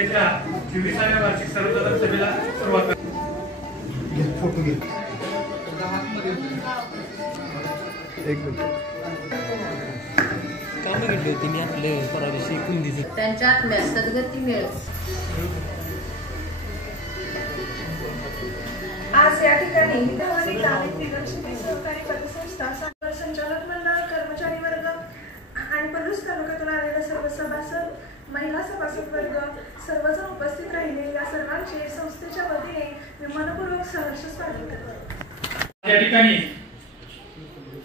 संस्थेच्या 24व्या वार्षिक सर्वसाधारण सभेला सुरुवात फोटो घे एक मिनिट काम घेतली होती मी आपले परवाशी कुंदीचे त्यांच्या आत्म्यास सद्गती मिळो। आज या ठिकाणी भवानी ग्रामीण बिगर शेती सहकारी पतसंस्था संचालक मंडळ कर्मचारी वर्ग आणि पलूस तालुक्यातून आलेले सर्व सभासद महिला सभासद वर्ग सर्वजण उपस्थित राहिले या सर्वांचे संस्थेच्या वतीने मी मनपूर्वक सहर्ष स्वागत करतो। या ठिकाणी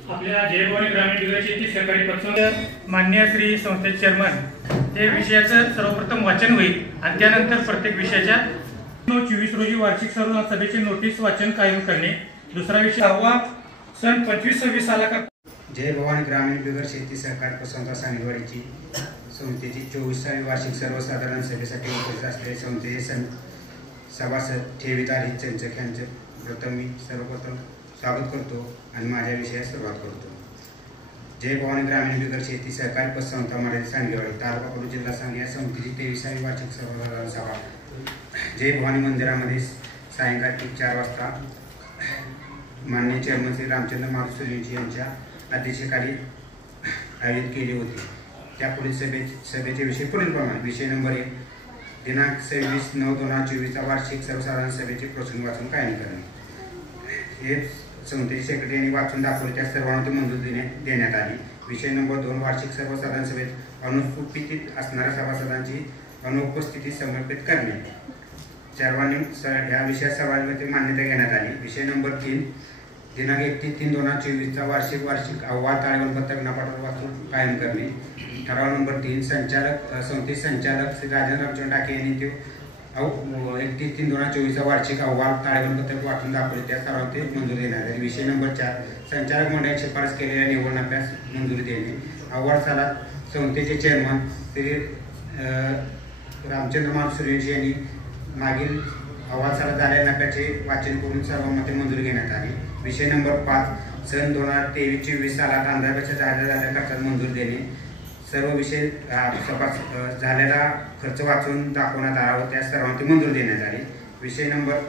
आपल्या जय भवानी ग्रामीण बिगर शेती सहकारी पतसंस्था माननीय श्री संस्थेचे चेअरमन ते विषयाचं सर्वप्रथम वाचन होईल आणि त्यानंतर प्रत्येक विषयाच्या 9/24 रोजी वार्षिक सर्वसाधारण सभेचे नोटीस वाचन कायम करणे। दुसरा विषय सन 25-26 साला जय भवानी ग्रामीण बिगर शेती सहकारी पतसंस्था सांगलीवाडीची संस्थेची 24वी वार्षिक सर्वसाधारण सभेसाठी उपस्थित असलेले संस्थेचे सभासद ठेवीदार हितचिंतक यांचे मी सर्वप्रथम स्वागत करतो आणि माझ्या विषयास सुरुवात करतो। जय भवानी ग्रामीण बिगर शेती सहकारी पतसंस्था मर्यादित सांगलीवाडी तालुका पलूस जिल्हा सांगली या संस्थेची 23वी वार्षिक सर्वसाधारण सभा जय भवानी मंदिरामध्ये सायंकाळी 4 वाजता माननीय चेअरमन श्री रामचंद्र मारुती यांच्या अध्यक्षतेखाली आयोजित केली होती। त्यापुढील सभेचे विषय पुढीलप्रमाणे विषय नंबर 1 दिनांक 26/9/2024 वार्षिक सर्वसाधारण सभेचे प्रसंग वाचून कायम करणे। हे संस्थेचे सेक्रेटरी यांनी वाचून दाखवले त्या सर्वांना मंजुरी देण्यात आली। विषय नंबर 2 वार्षिक सर्वसाधारण सभेत अनुपस्थित असणाऱ्या सभासदांची अनुपस्थिती समर्पित करणे। सर्वांनी या विषयात सर्वांमध्ये मान्यता घेण्यात आली। विषय नंबर 3 दिनांक 31/3/2024 वार्षिक अहवाल ताळेबंद पत्रक नपाटावर वाचून कायम करणे। ठराव नंबर 3 संस्थेचे संचालक श्री राजेंद्र रामचंद्र टाके यांनी ते 31/3/2024 वार्षिक अहवाल ताळेबंद पत्रक वाचून दाखवले त्या सर्वांना मंजुरी देण्यात आली। विषय नंबर 4 संचालक मंडळाने शिफारस केलेल्या निवड नफ्यास मंजुरी देणे। अहवाल सालात संस्थेचे चेअरमन श्री रामचंद्र मारुती यांनी मागील अहवाल सालात झालेल्या नफ्याचे वाचन करून सर्वांमध्ये मंजुरी घेण्यात आली। विषय नंबर 5 सन 2023-24 सालात अंदाजापेक्षा झालेल्या खर्चात मंजुरी देणे। सर्व विषय झालेला खर्च वाचून दाखवण्यात आला व त्या सर्वांची मंजुरी देण्यात आली। विषय नंबर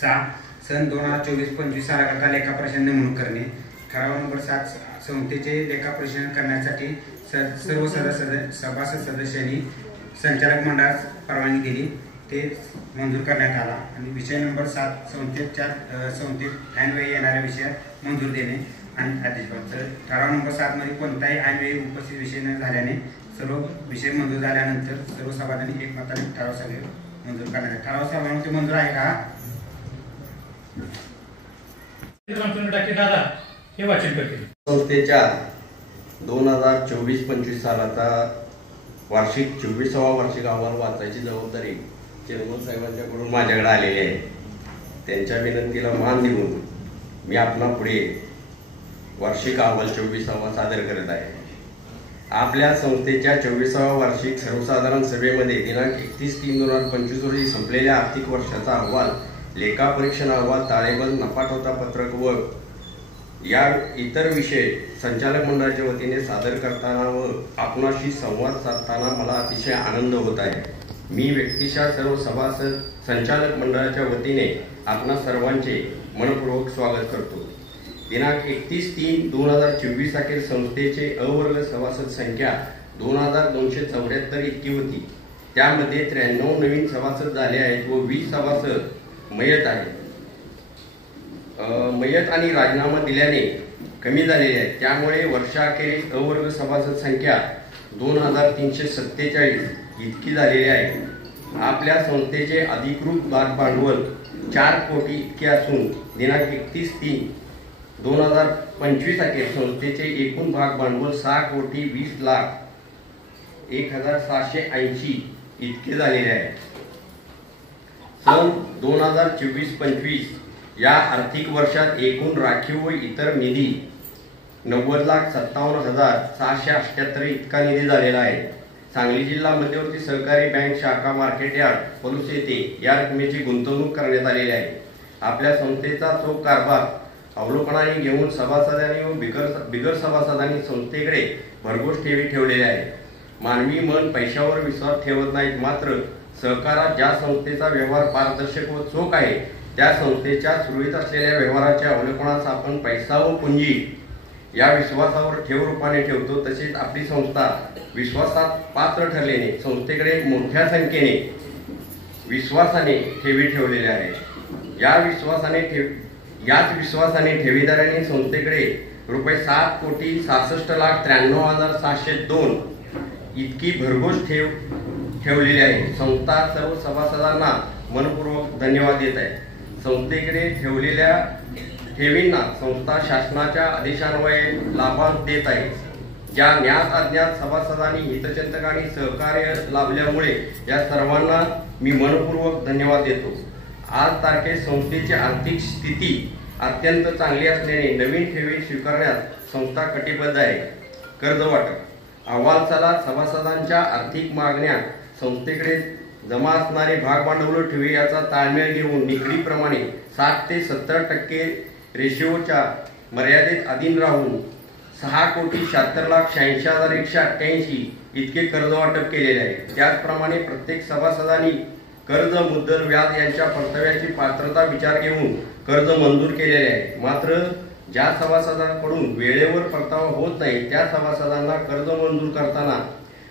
6 सन 2024-25 सालाकरता लेखापरीक्षण नेमणूक करणे। ठराव नंबर 7 संस्थेचे लेखापरीक्षण करण्यासाठी सर्व सभासद सदस्यांनी संचालक मंडळास परवानगी दिली ते मंजूर करण्यात आला। आणि विषय नंबर 7 संस्थेत ऐनवेळी येणाऱ्या विषयात मंजूर देणे आणि अध्यक्षपद। ठराव नंबर 7 मध्ये कोणताही ऐनवेळी उपस्थित विषय न झाल्याने सर्व विषय मंजूर झाल्यानंतर सर्व सभासदांनी एकमताने ठराव सभेत मंजूर करण्यात आले। ठराव सर्वांचे मंजूर आहे का? दादा हे वाचन करतील। संस्थेच्या 2024-25 सालाचा वार्षिक 24वा वार्षिक अहवाल वाचायची जबाबदारी चेअरमन साहेबांच्याकडून माझ्याकडे आलेली आहे। त्यांच्या विनंतीला मान देऊन मी आपणापुढे वार्षिक अहवाल 24वा सादर करत आहे। आपल्या संस्थेच्या 24व्या वार्षिक सर्वसाधारण सभेमध्ये दिनांक 31/3/2025 रोजी संपलेल्या आर्थिक वर्षाचा अहवाल, लेखापरीक्षण अहवाल, ताळेबंद, नफा-तोटा पत्रक व या इतर विषय संचालक मंडळाच्या वतीने सादर करताना व आपणाशी संवाद साधताना मला अतिशय आनंद होत आहे। मी व्यक्तिशः सर्व सभासद संचालक मंडळाच्या वतीने आपणा सर्वांचे मनपूर्वक स्वागत करतो। दिनांक 31/3/2024 अखेर संस्थेचे अवर्ग सभासद संख्या 2274 इतकी होती। त्यामध्ये 93 नवीन सभासद झाले आहेत व 20 सभासद मयत आहेत। मयत आणि राजीनामा दिल्याने कमी झालेले आहेत। त्यामुळे वर्षाखेरीस अवर्ग सभासद संख्या 2347 इतकी झालेली आहे। आपल्या संस्थेचे अधिकृत भाग भांडवल 4 कोटी इतके असून दिनांक 31/3/2025 अखेर संस्थेचे एकूण भाग भांडवल 6,20,01,780 इतके झालेले आहे। सन 2024-25 या आर्थिक वर्षात एकूण राखीव व इतर निधी 90,57,678 इतका निधी झालेला आहे। सांगली जिल्हा मध्यवर्ती सहकारी बँक शाखा मार्केट यार्ड पलूस येथे या रकमेची गुंतवणूक करण्यात आलेली आहे। आपल्या संस्थेचा चोख कारभार अवलोकनाने घेऊन सभासदांनी व बिगर सभासदांनी संस्थेकडे भरघोस ठेवी ठेवलेल्या आहेत। मानवी मन पैशावर विश्वास ठेवत नाहीत, मात्र सहकारात ज्या संस्थेचा व्यवहार पारदर्शक व चोख आहे त्या संस्थेच्या सुरळीत असलेल्या व्यवहाराच्या अवलोकनास आपण पैसा व पुंजी या विश्वासावर ठेव रूपाने ठेवतो। तसेच आपली संस्था विश्वासात पात्र ठरल्याने संस्थेकडे मोठ्या संख्येने विश्वासाने ठेवी ठेवलेल्या आहेत। याच विश्वासाने ठेवीदारांनी संस्थेकडे रुपये 7,66,93,702 इतकी भरघोस ठेव ठेवलेली आहे। संस्था सर्व सभासदांना मनपूर्वक धन्यवाद देत आहे। संस्थेकडे ठेवलेल्या ठेवींना संस्था शासनाच्या आदेशान्वये लाभांश देत आहे। ज्या ज्ञात अज्ञात सभासदांनी हितचिंतकांनी सहकार्य लाभल्यामुळे या सर्वांना मी मनपूर्वक धन्यवाद देतो। आज तारखेस संस्थेची आर्थिक स्थिती अत्यंत चांगली असल्याने नवीन ठेवी स्वीकारण्यास संस्था कटिबद्ध आहे। कर्ज वाटप अहवालसालात सभासदांच्या आर्थिक मागण्या संस्थेकडे जमा असणारे भाग भांडवल ठेवी याचा ताळमेळ घेऊन निकडीप्रमाणे 60 ते 70% रेशिओच्या मर्यादेत अधीन राहून 6,76,86,188 इतके कर्ज वाटप केलेले आहे। त्याचप्रमाणे प्रत्येक सभासदांनी कर्ज मुद्दल व्याज यांच्या परताव्याची पात्रता विचार घेऊन कर्ज मंजूर केलेले आहे। मात्र ज्या सभासदांकडून वेळेवर परतावा होत नाही त्या सभासदांना कर्ज मंजूर करताना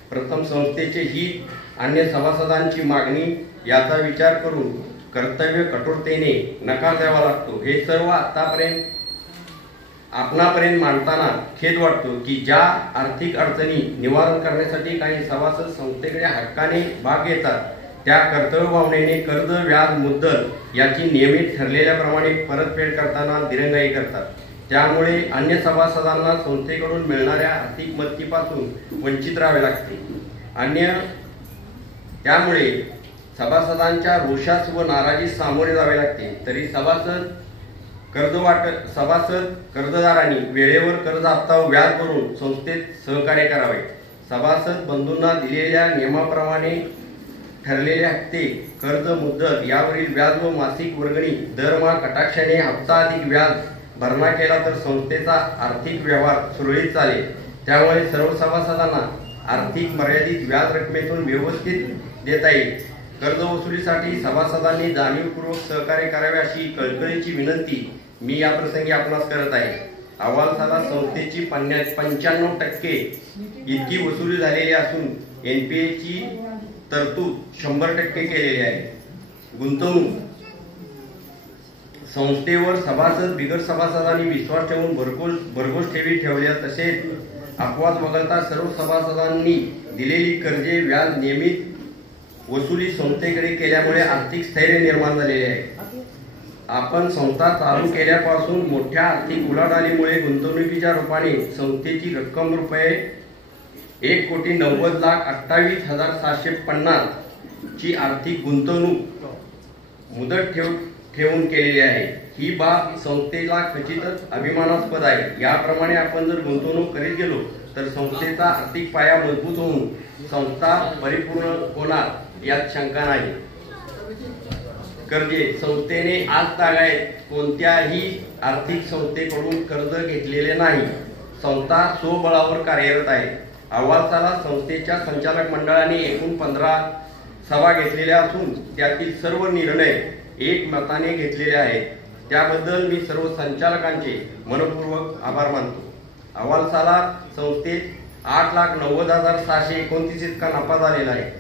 प्रथम संस्थेचे हित अन्य सभासदांची मागणी याचा विचार करून कर्तव्य कठोरतेने नकार द्यावा लागतो। हे सर्व आतापर्यंत आपणापर्यंत मांडताना खेद वाटतो की ज्या आर्थिक अडचणी निवारण करण्यासाठी काही सभासद संस्थेकडे हक्काने भाग घेतात त्या कर्तव्य भावनेने कर्ज व्याज मुद्दल याची नियमित ठरलेल्याप्रमाणे परतफेड करताना दिरंगाई करतात। त्यामुळे अन्य सभासदांना संस्थेकडून मिळणाऱ्या आर्थिक मदतीपासून वंचित राहावे लागते। त्यामुळे सभासदांच्या रोषास व नाराजीस सामोरे जावे लागते। तरी सभासद कर्जदारांनी वेळेवर कर्ज हप्ता व व्याज भरून संस्थेत सहकार्य करावे। सभासद बंधूंना दिलेल्या नियमाप्रमाणे ठरलेले हप्ते कर्ज मुद्दल यावरील व्याज व मासिक वर्गणी दरमहा कटाक्षाने हप्ता अधिक व्याज भरणा केला तर संस्थेचा आर्थिक व्यवहार सुरळीत चालेल। त्यामुळे सर्व सभासदांना आर्थिक मर्यादित व्याज रकमेतून व्यवस्थित देता येईल। कर्ज वसुलीसाठी सभासदांनी जाणीवपूर्वक सहकार्य करावे अशी कळकळीची विनंती मी या प्रसंगी आपणास करत आहे। अहवालसाला संस्थेची 95% इतकी वसुली झालेली असून एनपीएची तरतूद 100% केलेली आहे। गुंतवणूक संस्थेवर सभासद बिगर सभासदांनी विश्वास ठेवून भरघोस ठेवी ठेवल्या, तसेच अपवाद वगळता सर्व सभासदांनी दिलेली कर्जे व्याज नियमित वसुली संस्थेकडे केल्यामुळे आर्थिक स्थैर्य निर्माण झालेले आहे। आपण संस्था चालू केल्यापासून मोठ्या आर्थिक उलाढालीमुळे गुंतवणुकीच्या रूपाने संस्थेची रक्कम रुपये 1,90,28,750 ची आर्थिक गुंतवणूक मुदत ठेवून केलेली आहे। ही बाब संस्थेला खचितच अभिमानास्पद आहे। याप्रमाणे आपण जर गुंतवणूक करीत गेलो तर संस्थेचा आर्थिक पाया मजबूत होऊन संस्था परिपूर्ण होणार यात शंका नाही। कर्जे संस्थेने आज तागायत कोणत्याही आर्थिक संस्थेकडून कर्ज घेतलेले नाही। संस्था स्वबळावर कार्यरत आहे। अहवालसाला संस्थेच्या संचालक मंडळाने एकूण 15 सभा घेतलेल्या असून त्यातील सर्व निर्णय एकमताने घेतलेले आहेत। त्याबद्दल मी सर्व संचालकांचे मनपूर्वक आभार मानतो। अहवालसाला संस्थेत 8,90,729 इतका नफा झालेला आहे।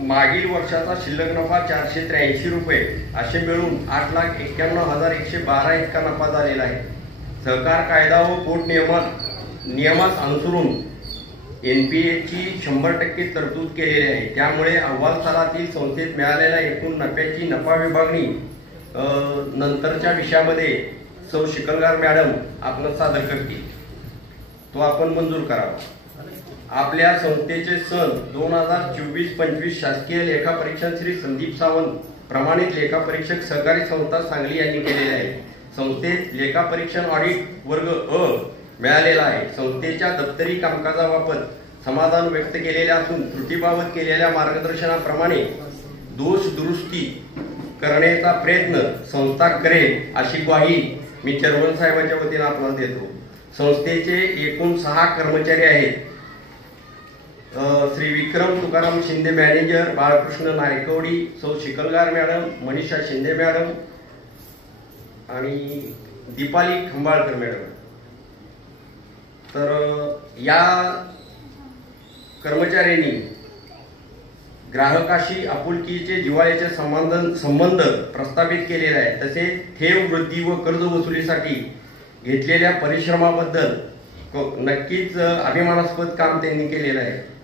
मागील वर्षाचा शिल्लक नफा 483 रुपये असे मिळून 8,91,112 इतका नफा झालेला आहे। सहकार कायदा व पोट नियमास अनुसरून एनपीएची 100% तरतूद केलेली आहे। त्यामुळे अहवालसालातील संस्थेत मिळालेल्या एकूण नफ्याची नफा विभागणी नंतरच्या विषयामध्ये सौ शिकलगार मॅडम आपण सादर करतील, तो आपण मंजूर करावा। आपल्या संस्थेचे सन 2024-25 शासकीय लेखापरीक्षण श्री संदीप सावंत प्रमाणित लेखापरीक्षक सहकारी संस्था सांगली यांनी केलेले आहे। संस्थेत लेखापरीक्षण ऑडिट वर्ग अ मिळालेला आहे। संस्थेच्या दप्तरी कामकाजाबाबत समाधान व्यक्त केलेले असून त्रुटीबाबत केलेल्या मार्गदर्शनाप्रमाणे दोष दुरुस्ती करण्याचा प्रयत्न संस्था करेल अशी ग्वाही मी चेअरमन साहेबांच्या वतीने आपल्याला देतो। संस्थेचे एकूण 6 कर्मचारी आहेत। श्री विक्रम तुकाराम शिंदे मॅनेजर, बाळकृष्ण नायकवडी, सौ शिकलगार मॅडम, मनीषा शिंदे मॅडम आणि दीपाली खंबाळकर मॅडम. तर या कर्मचाऱ्यांनी ग्राहकाशी आपुलकीचे जिव्हाळ्याचे संबंध प्रस्थापित केलेले आहे. तसेच ठेव वृद्धी व कर्ज वसुलीसाठी घेतलेल्या परिश्रमाबद्दल नक्कीच अभिमानास्पद काम त्यांनी केलेलं आहे.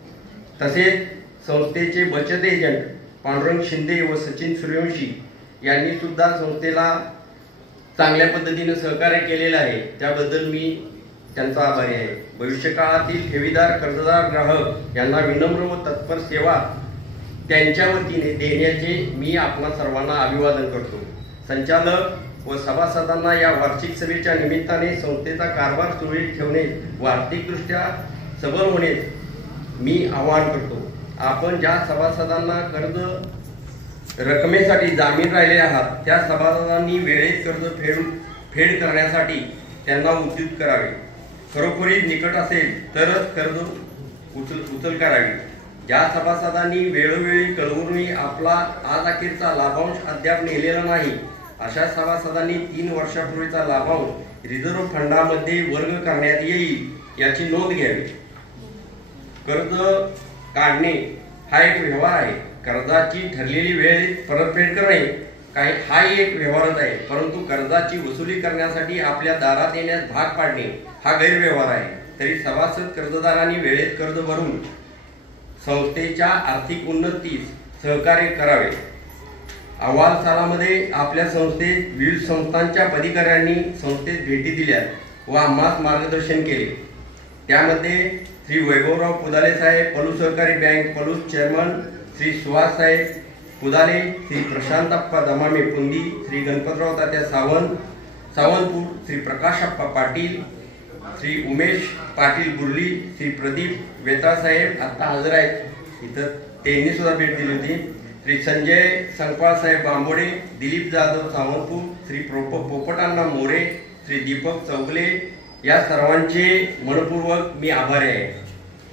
तसेच संस्थेचे बचत एजंट पांडुरंग शिंदे व सचिन सूर्यवंशी यांनी सुद्धा संस्थेला चांगल्या पद्धतीने सहकार्य केलेलं आहे. त्याबद्दल मी त्यांचा आभारी आहे. भविष्यकाळातील ठेवीदार, कर्जदार, ग्राहक यांना विनम्र व तत्पर सेवा त्यांच्या वतीने देण्याचे मी आपणा सर्वांना अभिवादन करतो. संचालक व सभासदांना या वार्षिक सभेच्या निमित्ताने संस्थेचा कारभार सुरळीत ठेवणे व आर्थिकदृष्ट्या सबल होणे मी आवाहन करतो. आपण ज्या सभासदांना कर्ज रकमेसाठी जामीन राहिले आहात त्या सभासदांनी वेळेत कर्ज फेड करण्यासाठी त्यांना उद्युक्त करावे. खरोखरीच निकट असेल तरच कर्ज उचल करावी. ज्या सभासदांनी वेळोवेळी कळवूनही आपला आज अखेरचा लाभांश अद्याप नेलेला नाही अशा सभासदांनी 3 वर्षापूर्वीचा लाभांश रिझर्व्ह फंडामध्ये वर्ग करण्यात येईल याची नोंद घ्यावी. कर्ज काढणे हा एक व्यवहार आहे. कर्जाची ठरलेली वेळेत परतफेड करणे हाही एक व्यवहारच आहे. परंतु कर्जाची वसुली करण्यासाठी आपल्या दारात येण्यास भाग पाडणे हा गैरव्यवहार आहे. तरी सभासद कर्जदारांनी वेळेत कर्ज भरून संस्थेच्या आर्थिक उन्नतीस सहकार्य करावे. अहवाल सालामध्ये आपल्या संस्थेत विविध संस्थांच्या पदाधिकाऱ्यांनी संस्थेत भेटी दिल्या व आम्हास मार्गदर्शन केले. त्यामध्ये श्री वैभवराव पुदाले साहेब, पलूस सहकारी बँक पलूस चेअरमन, श्री सुहास साहेब पुदाले, श्री प्रशांतप्पा दमामे पुंदी, श्री गणपतराव तात्या सावंतपूर, श्री प्रकाशप्पा पाटील, श्री उमेश पाटील बुर्ली, श्री प्रदीप वेताळ साहेब आता हजर आहेत इथं, त्यांनी सुद्धा भेट दिली होती. श्री संजय संकपाळ साहेब बांबोडे, दिलीप जाधव सावंतपूर, श्री पोपटांना मोरे, श्री दीपक चौगले या सर्वांचे मनपूर्वक मी आभारी आहे.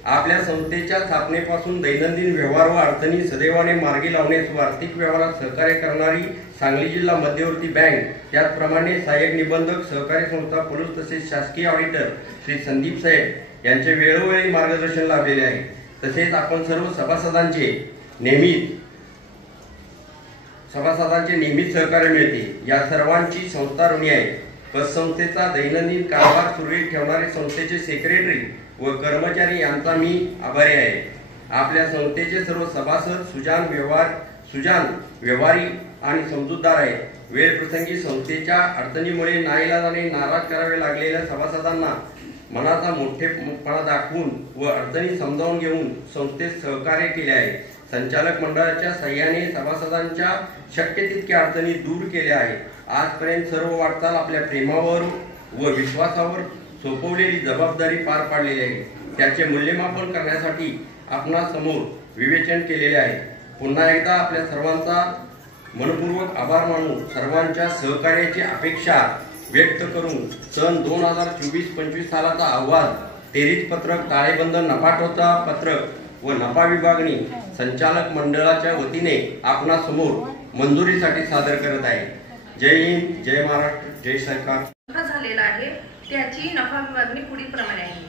आपल्या संस्थेच्या स्थापनेपासून दैनंदिन व्यवहार व अडचणी सदैवाने मार्गी लावण्यास व आर्थिक व्यवहारात सहकार्य करणारी सांगली जिल्हा मध्यवर्ती बँक, त्याचप्रमाणे सहाय्यक निबंधक सहकारी संस्था पलूस तसेच शासकीय ऑडिटर श्री संदीप साहेब यांचे वेळोवेळी मार्गदर्शन लाभलेले आहे. तसेच आपण सर्व सभासदांचे नेहमीच सहकार्य मिळते. या सर्वांची संस्था ऋणी आहे. पतसंस्थेचा दैनंदिन कारभार सुरळीत ठेवणारे संस्थेचे सेक्रेटरी व कर्मचारी यांचा मी आभारी आहे. आपल्या संस्थेचे सर्व सभासद सुजाण, व्यवहारी आणि समजूतदार आहेत. वेळ प्रसंगी संस्थेच्या अडचणीमुळे नाईलाजाने नाराज करावे लागलेल्या सभासदांना मनाचा मोठेपणा दाखवून व अडचणी समजावून घेऊन संस्थेत सहकार्य केले आहे. संचालक मंडळाच्या सहाय्याने सभासदांच्या शक्य तितक्या अडचणी दूर केल्या आहेत. आजपर्यंत सर्व वाटचाल आपल्या प्रेमावर व विश्वासावर सोपवलेली जबाबदारी पार पाडलेली आहे. त्याचे मूल्यमापन करण्यासाठी आपणासमोर विवेचन केलेले आहे. पुन्हा एकदा आपल्या सर्वांचा मनपूर्वक आभार मानून सर्वांच्या सहकार्याची अपेक्षा व्यक्त करून सन 2024-25 सालाचा अहवाल, तेरीच पत्रक, ताळेबंद नफाटोचा पत्रक व नफा विभागणी संचालक मंडळाच्या वतीने आपणासमोर मंजुरीसाठी सादर करत आहे. जय हिंद, जय महाराष्ट्र, जय सरकार. झालेला आहे त्याची नफा विभागणी पुढील प्रमाणे आहे.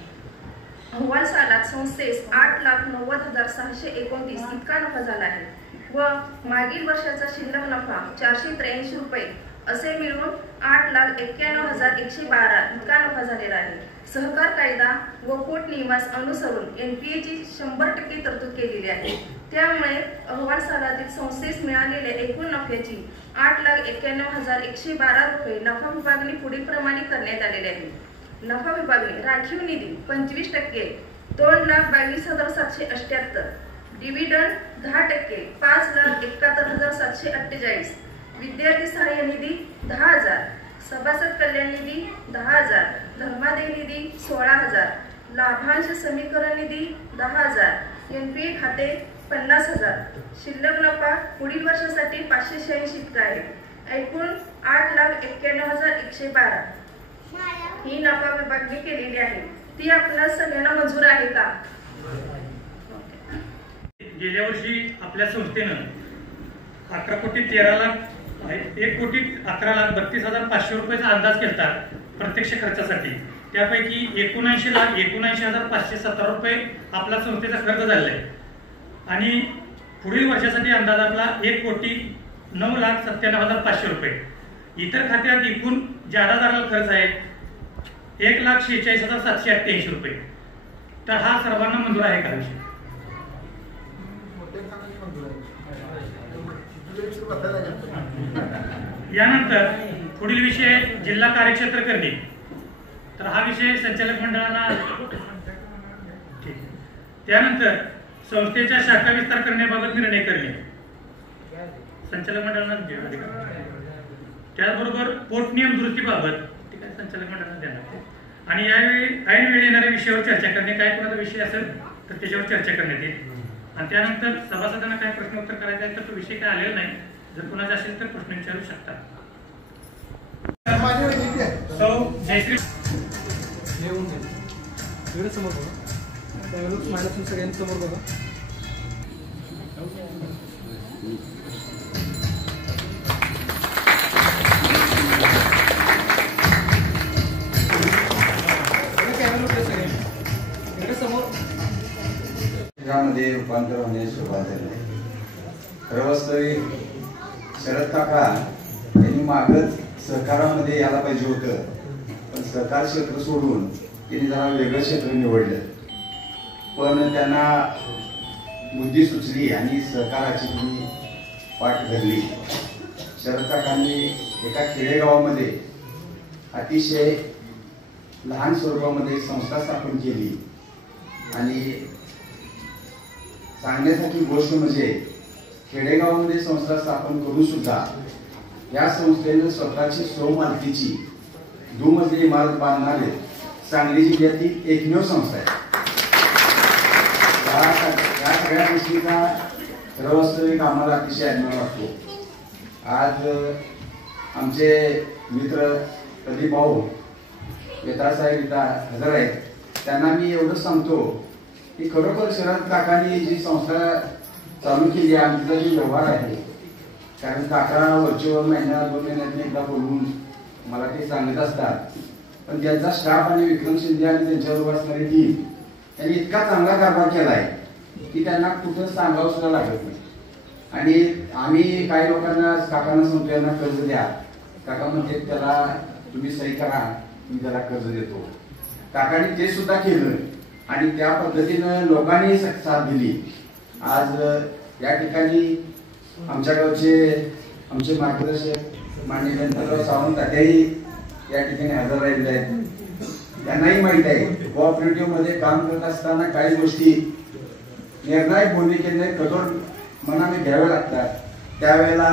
अहवाल सालात संस्थेस 8,90,629 इतका नफा झाला आहे व मागील वर्षाचा शिल्लक नफा 483 रुपये असे मिळून 8,91,112 इतका नफा झालेला आहे. सहकार कायदा व पोट नियमास अनुसरून NPAची 100% तरतूद केलेली आहे. त्यामुळे अहवाल सालातील संस्थेस मिळालेल्या एकूण नफ्याची 8,91,112 रुपये नफा विभागणी पुढील प्रमाणे करण्यात आलेली आहे. नफा विभागणी राखीव निधी 25%, 2,22,778. डिव्हिडंड 10%, 5,71,748. विद्यार्थी सहाय्य निधी 10,000. सभासद कल्याण निधी 10,000. धर्मादाय निधी 16,000. लाभांश समीकरण निधी 10,000. NPA खाते 50,000. शिल्लक नफा पुढील वर्षासाठी 586 इतका आहे. एकूण 8,91,112 ही नफा विभागणी केलेली आहे. ती आपल्या सगळ्यांना मंजूर आहे का? गेल्या वर्षी आपल्या संस्थेनं 11,13,01,11,32,500 रुपयाचा अंदाज केला प्रत्यक्ष खर्चासाठी. त्यापैकी 79,79,517 रुपये आपला संस्थेचा खर्च झालेला आहे आणि पुढील वर्षासाठी अंदाज आपला 1,09,97,500 रुपये. इतर खात्यात एकूण जादादाराला खर्च आहे 1,46,788 रुपये. तर हा सर्वांना मंजूर आहे का विषय? यानंतर पुढील विषय जिल्हा कार्यक्षेत्र करणे. तर हा विषय संचालक मंडळाला ठीक. त्यानंतर संस्थेच्या शाखा विस्तार करण्याबाबत निर्णय करणे संचालक मंडळाला अधिकार. त्याचबरोबर पोटनियम दुरुस्तीबाबत ठीक आहे संचालक मंडळाला देणार. आणि यावेळी ऐन वेळी येणाऱ्या विषयावर चर्चा करणे. काय कोणाचा विषय असेल तर त्याच्यावर चर्चा करण्यात येईल. आणि त्यानंतर सभासदांना काय प्रश्नोत्तर करायचा आहे तर तो विषय काय आलेला नाही. जर कुणाचा असेल तर प्रश्न विचारू शकता. जयश्री समोर बघा त्यावेळेस माझ्या सगळ्यांसमोर बघा. मध्ये रूपांतर होण्यास सुरुवात झाली. खरं वास्तविक शरद काका यांनी मागच सहकारामध्ये यायला पाहिजे होतं, पण सहकार क्षेत्र सोडून त्यांनी जरा वेगळं क्षेत्र निवडलं. पण त्यांना बुद्धी सुचली आणि सहकाराची त्यांनी पाठ धरली. शरद काकांनी एका खेडेगावामध्ये अतिशय लहान स्वरूपामध्ये संस्था स्थापन केली. आणि सांगण्यासारखी गोष्ट म्हणजे खेडेगावामध्ये संस्था स्थापन करून सुद्धा या संस्थेनं स्वतःची स्वमालकीची दुमजली इमारत बांधणारे सांगली जिल्ह्यातील एकमेव संस्था आहे. या सगळ्या गोष्टीचा वास्तविक आम्हाला अतिशय अभिमान वाटतो. आज आमचे मित्र प्रदीप भाऊ वेताळ साहेब इथं हजर आहेत. त्यांना मी एवढंच सांगतो की खरोखर शरद काकांनी जी संस्था चालू केली आमचा जो व्यवहार आहे, कारण काका वरचेवर महिन्यात 2 महिन्यात एकदा बोलून मला ते सांगत असतात, पण त्यांचा स्टाफ आणि विक्रम शिंदे आणि त्यांच्याबरोबर असणारी टीम त्यांनी इतका चांगला कारभार केला आहे की त्यांना कुठं सांगावं सुद्धा लागत नाही. आणि आम्ही काही लोकांना काकांना सांगतो यांना कर्ज द्या, काका म्हणते त्याला तुम्ही सही करा मी त्याला कर्ज देतो. काकांनी ते सुद्धा केलं आणि त्या पद्धतीनं लोकांनी साथ दिली. आज या ठिकाणी आमच्या गावचे आमचे मार्गदर्शक माननीय गणपतराव सावंत तात्याही या ठिकाणी हजर राहिलेले आहेत. त्यांनाही माहित आहे कोऑपरेटिव्ह मध्ये काम करत असताना काही गोष्टी निर्णायक भूमिकेने कठोर मनाने घ्याव्या लागतात. त्यावेळेला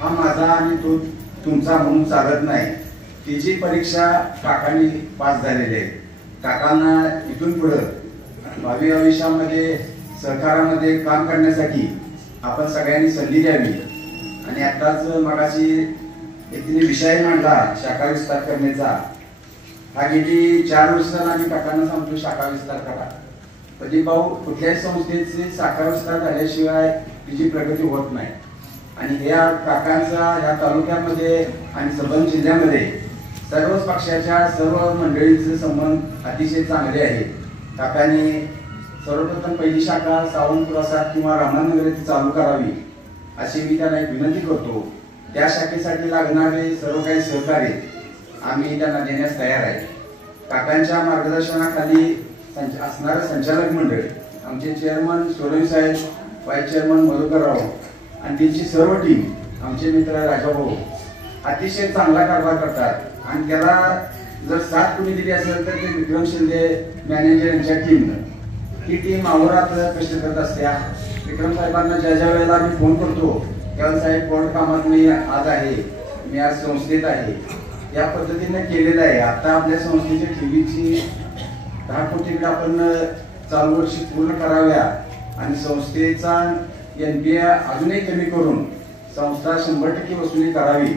हा माझा आणि तो तुमचा म्हणून चालत नाही. तिची परीक्षा काकांनी पास झालेली आहे. काकांना इथून पुढं भावी आयुष्यामध्ये सहकारामध्ये काम करण्यासाठी आपण सगळ्यांनी संधी द्यावी. आणि आताच मगाशी तिने विषय मांडला शाखा विस्तार करण्याचा. हा गेली 4 वर्षांना आम्ही काकांना सांगतो शाखा विस्तार करा. प्रदीप भाऊ कुठल्याही संस्थेचे शाखा विस्तार झाल्याशिवाय तिची प्रगती होत नाही. आणि या काकांचा या तालुक्यामध्ये आणि संबंध जिल्ह्यामध्ये सर्वच पक्षाच्या सर्व मंडळींचे संबंध अतिशय चांगले आहेत. काकांनी सर्वप्रथम पहिली शाखा सावंतपुरासात किंवा रामनगर येथे चालू करावी अशी मी त्यांना एक विनंती करतो. त्या शाखेसाठी लागणारे सर्व काही सहकार्य आम्ही त्यांना देण्यास तयार आहे. काकांच्या मार्गदर्शनाखाली असणारं संचालक मंडळ आमचे चेअरमन सोलवी साहेब, व्हाईस चेअरमन मधुकरराव आणि त्यांची सर्व टीम आमचे मित्र राजाभाऊ अतिशय चांगला कारभार करतात. आणि त्याला जर साथ कुणी दिली असेल तर ते विक्रम शिंदे मॅनेजर यांच्या टीमनं. ही टीम अहोरात्र कष्ट करत असत्या. विक्रम साहेबांना ज्या ज्या वेळेला मी फोन करतो त्यावेळेला साहेब कोर्ट कामात मी आज आहे, मी आज संस्थेत आहे, या पद्धतीने केलेलं आहे. आता आपल्या संस्थेच्या ठेवीची 10 कोटीकडे आपण चालू वर्षी पूर्ण कराव्या आणि संस्थेचा NPA अजूनही कमी करून संस्था 100% वसुली करावी.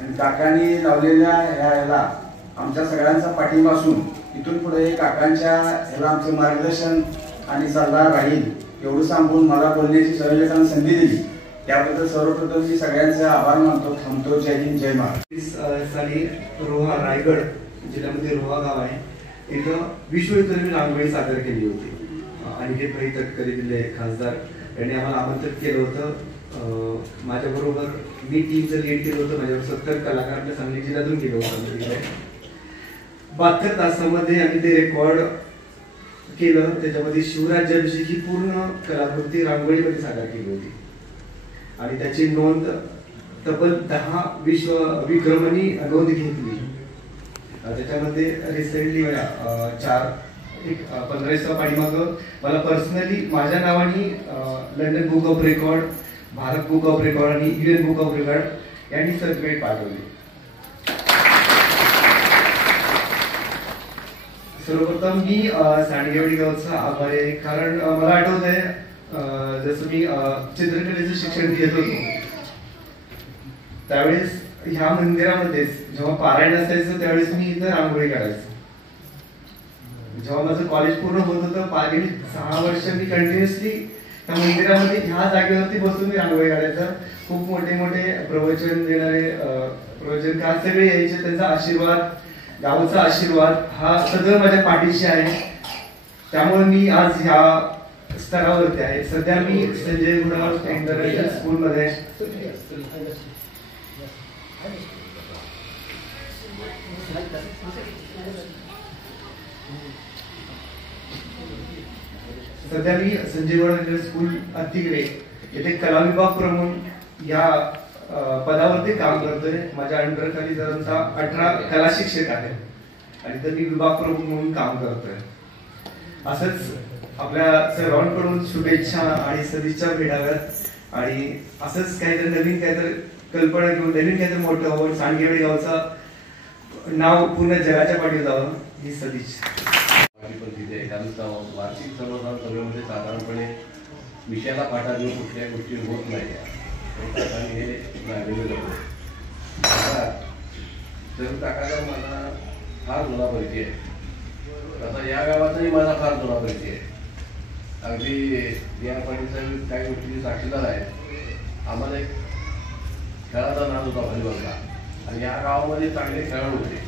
आणि काकांनी लावलेल्या ह्याला आमच्या सगळ्यांचा पाठिंबा असून इथून पुढे काकांच्या ह्याला आमचं मार्गदर्शन आणि सल्ला राहील एवढं सांगून मला बोलण्याची संयोजकांना संधी दिली त्याबद्दल सर्वप्रथम मी सगळ्यांचे आभार मानतो. थांबतो. जय हिंद, जय महाराष्ट्र. साली रोहा, रायगड जिल्ह्यामध्ये रोहा गाव आहे, इथं विश्वविद्यालय मी रांगोळी सादर केली होती. अनिकेत भाई तटकरे दिले खासदार यांनी आम्हाला आमंत्रित केलं होतं. माझ्याबरोबर मी टीमचं लीड केलं होतं. माझ्यावर 70 कलाकार आपल्या सांगली जिल्ह्यातून गेलो होतो. 72 तासामध्ये आम्ही ते रेकॉर्ड केलं. त्याच्यामध्ये शिवराज्याभिषेक ही पूर्ण कलाकृती रांगोळीमध्ये सादर केली होती आणि त्याची नोंद तब्बल 10 विश्व विक्रमांनी नोंद घेतली. त्याच्यामध्ये रिसेंटली 15 पाठीमाग मला पर्सनली माझ्या नावाने London book of record, Bharat book of record आणि युएन बुक ऑफ रेकॉर्ड यांनी सर्टिफिकेट पाठवले. सर्वप्रथम मी सांडगेवाडी गावचा आभारी आहे, कारण मला आठवत आहे जसं मी चित्रकलेचं शिक्षण घेत होतो त्यावेळेस ह्या मंदिरामध्येच जेव्हा पारायण असायचं त्यावेळेस मी इथं रांगोळी काढायचो. जेव्हा माझं कॉलेज पूर्ण होत होतं 6 वर्ष मी कंटिन्युअसली त्या मंदिरामध्ये ह्या जागेवरती बसून मी रांगोळी काढायचं. खूप मोठे मोठे प्रवचन देणारे प्रवचनकार सगळे यायचे. त्यांचा आशीर्वाद, गावचा आशीर्वाद हा सगळं माझ्या पाठीशी आहे. त्यामुळे मी आज ह्या स्तरावरती आहे. सध्या मी संजय गुणाळ इंटरनॅशनल स्कूलमध्ये स्कूल अतिग्रे येथे कला विभाग प्रमुख या पदावरती काम करतोय. माझ्या अंडर खाली जवळचा 18 कला शिक्षक आहेत आणि तर मी विभाग प्रमुख म्हणून काम करतोय. असंच आपल्या सर्वांकडून शुभेच्छा आणि सदिच्छा भेटाव्यात आणि असंच काहीतरी नवीन काहीतरी कल्पना घेऊन नवीन काहीतरी मोठं व्हावं, सांडगेवाडी गावचं नाव पूर्ण जगाच्या पाठी जावं ही सदिच्छा. वार्षिक सर्वसाधारण सभेमध्ये साधारणपणे विषयाला पाठा देऊन कुठल्याही गोष्टी होत नाही. हे नागरिक तर काकाचा माझा फार जुना परिचय आहे. तसा या गावाचाही माझा फार जुना परिचय आहे. अगदी या पाणीचा काही गोष्टी साक्षीदार आहे. आम्हाला एक खेळाचा नाद होता व्हॉलीबॉलचा आणि या गावामध्ये चांगले खेळाडू होते.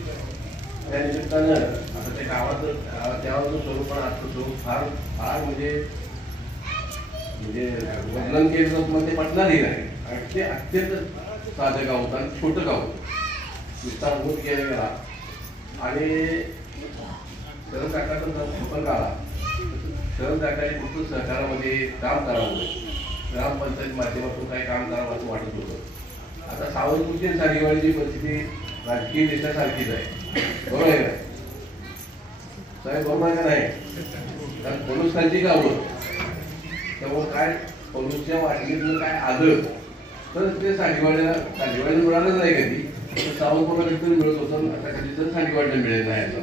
त्या निमित्तानं आता त्या गावाचं त्यावरचं स्वरूप पण आजचं स्वरूप फार फार म्हणजे वर्णन केलं तर मग ते पटणारही नाही. आणि ते अत्यंत साधं गाव होतं आणि छोटं गाव होतं. विस्तार होत गेला आणि शरद काकाचा संपर्क आला. शरद काकाने फक्त सहकारामध्ये काम करावं, ग्रामपंचायत माध्यमातून काही काम करावं असं वाटत होतं. आता सावरकुंडची सांगेवाडीची परिस्थिती राजकीय देशासारखीच आहे. बरोबर आहे ना साहेब? बरोबर आहे का नाही? कारण पोलिसांची गावं त्यामुळे काय पोलिसच्या वाटणीतून काय आलं तर ते सांगेवाडीला मिळालं नाही कधी. सावरकुंडला कधीतरी मिळत होतं, आता कधी तर सांगेवाडीला मिळेल नाही असं.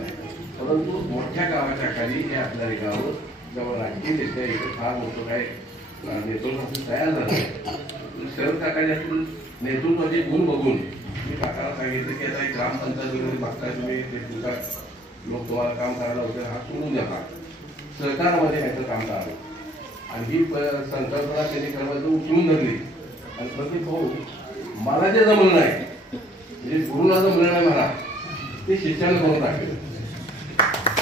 परंतु मोठ्या गावाच्या खाली हे आपल्या गावं जेव्हा राजकीय देशा इथं फार मोठं काय नेतृत्व तयार झालं. शरद काकाच्या नेतृत्वाचे गुण बघून मी काकाला सांगितलं की आता एक ग्रामपंचायत वगैरे बघताय तुम्ही, ते तुमचा लोक तुम्हाला काम करायला होते हा सोडून नका, सहकारामध्ये काहीतरी काम करावं. आणि ही संकल्पना त्यांनी करायला उचलून धरली आणि प्रत्येक भाऊ मला जे जमलं नाही म्हणजे गुरुला जमलं नाही मला ते शिक्षण करून टाकलं.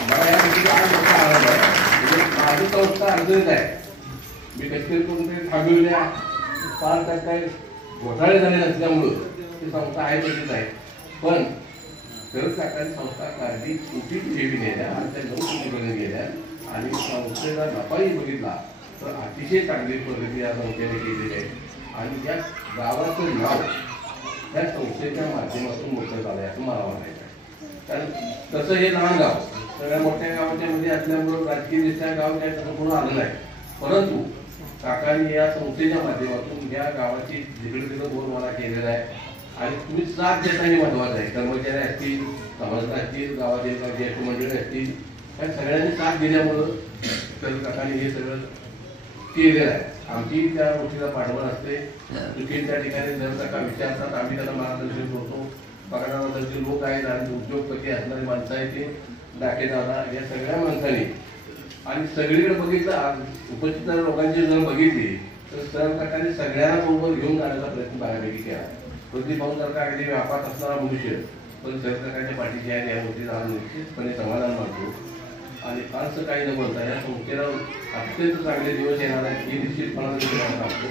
मला या गोष्टीचा आज मोठा आनंद आहे. म्हणजे माझी संस्था अडचणीत आहे. मी कशी करून ते थांबविल्या फार त्यात काय घोटाळे झाले नसल्यामुळं ती संस्था आहे तशीच आहे. पण शरद काकांनी संस्था काढली, कोटी ठेवी नेल्या आणि त्या 9 कोटीपर्यंत गेल्या आणि संस्थेचा नफाही बघितला तर अतिशय चांगली प्रगती या संस्थेने केलेली आहे. आणि या गावाचं नाव त्या संस्थेच्या माध्यमातून मोठं झालं आहे असं मला म्हणायचं आहे. कारण तसं हे लहान गाव सगळ्या मोठ्या गावाच्या मध्ये असल्यामुळं राजकीय दृष्ट्या गाव काय तसं कोण आलं नाही. परंतु काकांनी या संस्थेच्या माध्यमातून या गावाची जिकडे तिकडे बोर मला केलेला आहे. आणि तुम्ही साथ देता हे महत्वाचं आहे. कर्मचारी असतील, समाजात असतील, गावातील ज्येष्ठ मंडळी असतील, त्या सगळ्यांनी साथ दिल्यामुळं शरद काकांनी हे सगळं केलेलं आहे. आमची त्या गोष्टीला पाठवण असते. चुकीन त्या ठिकाणी जर काका विचारतात आम्ही त्यांना मार्गदर्शन करतो. पकडणारा जे लोक आहेत आणि उद्योगपती असणारी माणसं आहेत ते डाके दादा या सगळ्या माणसांनी आणि सगळीकडे बघितलं, उपस्थित लोकांची जर बघितली तर सहकार्याने सगळ्यांना बरोबर घेऊन जाण्याचा प्रयत्न बऱ्यापैकी केला. प्रदीप भाऊ सारखा अगदी व्यापात असणारा मनुष्य पण सहकार्याच्या पाठीशी आहे, या गोष्टीचा निश्चितपणे समाधान मानतो. आणि फारसं काही न बोलता या संस्थेला अत्यंत चांगले दिवस येणार आहेत हे निश्चितपणाने सांगतो.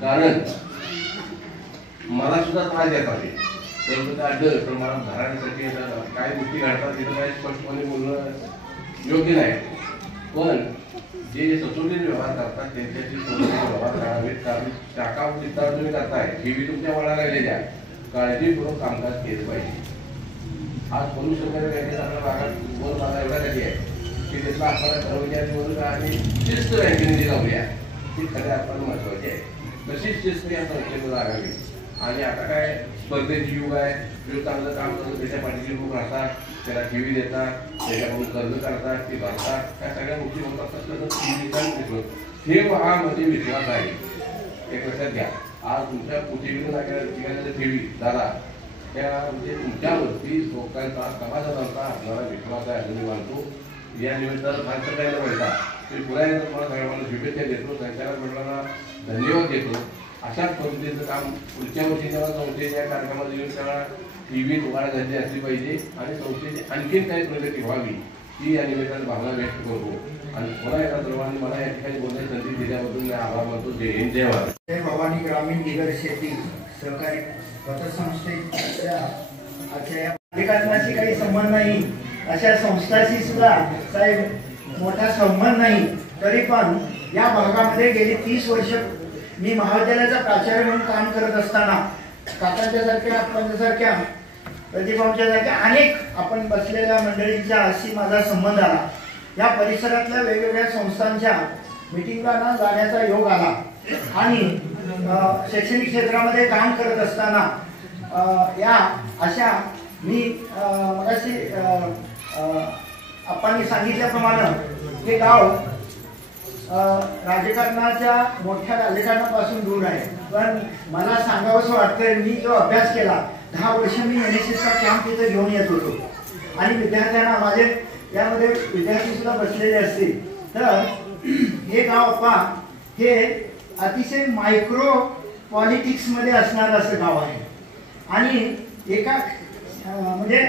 कारण मला सुद्धा त्रास देतात तर आढळ तर मला घराण्यासाठी काय गोष्टी घडतात तिथं काही स्पष्टपणे बोलणं योग्य नाही. पण जे सचोटीने व्यवहार करतात त्यांच्याशी व्यवहार करावेत. कारण शाखा विस्तार तुम्ही करताय हे बी तुमच्या वळा लागलेल्या काळजीपूर्वक कामकाज केलं पाहिजे. आज पोलीस वगैरे बँकेत आपल्या भागात वर मला एवढ्यासाठी आहे की त्यातला आपल्याला कर्मचारी आणि शिस्त बँकेने लावली आहे ती खऱ्या आपल्याला महत्वाची आहे. तशीच शिस्त या संस्थेला लागावी. आणि आता काय स्पर्धेचे युग आहे, जो चांगलं काम करतो त्याच्या पाठीशी लोक राहतात, त्याला ठेवी देतात, त्याच्याकडून कर्ज काढतात, ते भरतात, त्या सगळ्या गोष्टी होतात. तसं हे हा म्हणजे विश्वास आहे. ते लक्षात घ्या. आज तुमच्या ठेवी ठेवी दादा त्या म्हणजे तुमच्यावरती लोकांचा समाजाचा आपल्याला विश्वास आहे असं मी मानतो. या निमित्तानं फारसं काय न मिळता मी पुन्हा एकदा तुम्हाला सगळ्यांना शुभेच्छा देतो, संचालक मंडळाला धन्यवाद देतो. अशाच पद्धतीचं काम पुढच्या वर्षी जेव्हा संस्थेच्या कार्यक्रमात येऊन तेव्हा टीव्ही तुम्हाला झाली असली पाहिजे आणि संस्थेची आणखीन काही प्रगती व्हावी ही या निमित्तानं भावना व्यक्त करतो. आणि पुन्हा एका सर्वांनी मला या ठिकाणी बोलण्याची संधी दिल्याबद्दल मी आभार मानतो. जय हिंद, जय भारत. जय भवानी ग्रामीण बिगर शेती सहकारी पतसंस्थेच्या मालिकांशी काही संबंध नाही, अशा संस्थांशी सुद्धा साहेब मोठा संबंध नाही. तरी पण या भागामध्ये गेली 30 वर्ष मी महाविद्यालयाचा प्राचार्य म्हणून काम करत असताना काकांच्या सारख्या, आपणसारख्या, प्रतिभाऊंच्या सारख्या अनेक आपण बसलेल्या मंडळींच्या अशी माझा संबंध आला. या परिसरातल्या वेगवेगळ्या संस्थांच्या मिटिंगला जाण्याचा योग आला. आणि शैक्षणिक क्षेत्रामध्ये काम करत असताना या अशा मी मगाशी आपण सांगितल्याप्रमाणे हे गाव राजकारणाच्या मोठ्या राजकारणापासून दूर आहे. पण मला सांगावंसं वाटतंय, मी जो अभ्यास केला 10 वर्ष मी NSSचा कॅम्प तिथे घेऊन येत होतो. आणि विद्यार्थ्यांना माझे यामध्ये विद्यार्थी सुद्धा बसलेले असतील. तर हे गाव हे अतिशय मायक्रो पॉलिटिक्स मध्ये असणारं असं गाव आहे. आणि एका म्हणजे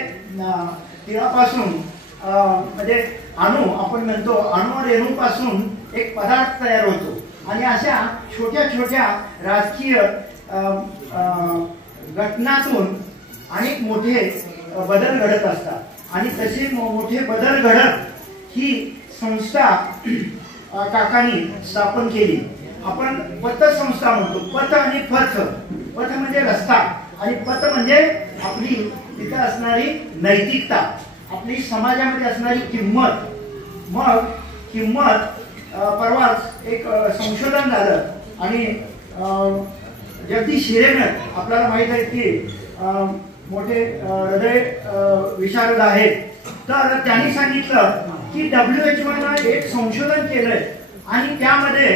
तिळापासून म्हणजे अणू आपण म्हणतो, अणू रेणूपासून एक पदार्थ तयार होतो. आणि अशा छोट्या छोट्या राजकीय घटनातून अनेक मोठे बदल घडत असतात. आणि तसे मोठे बदल घडत ही संस्था काकांनी स्थापन केली. आपण पतसंस्था म्हणतो. पथ आणि पथ. पथ म्हणजे रस्ता आणि पथ म्हणजे आपली तिथे असणारी नैतिकता, आपली समाजामध्ये असणारी किंमत. मग किंमत परवाच एक संशोधन झालं आणि जगदीश हिरेमठ आपल्याला माहित आहे की मोठे हृदय विशारद आहेत. तर त्यांनी सांगितलं की WHO एक संशोधन केलंय आणि त्यामध्ये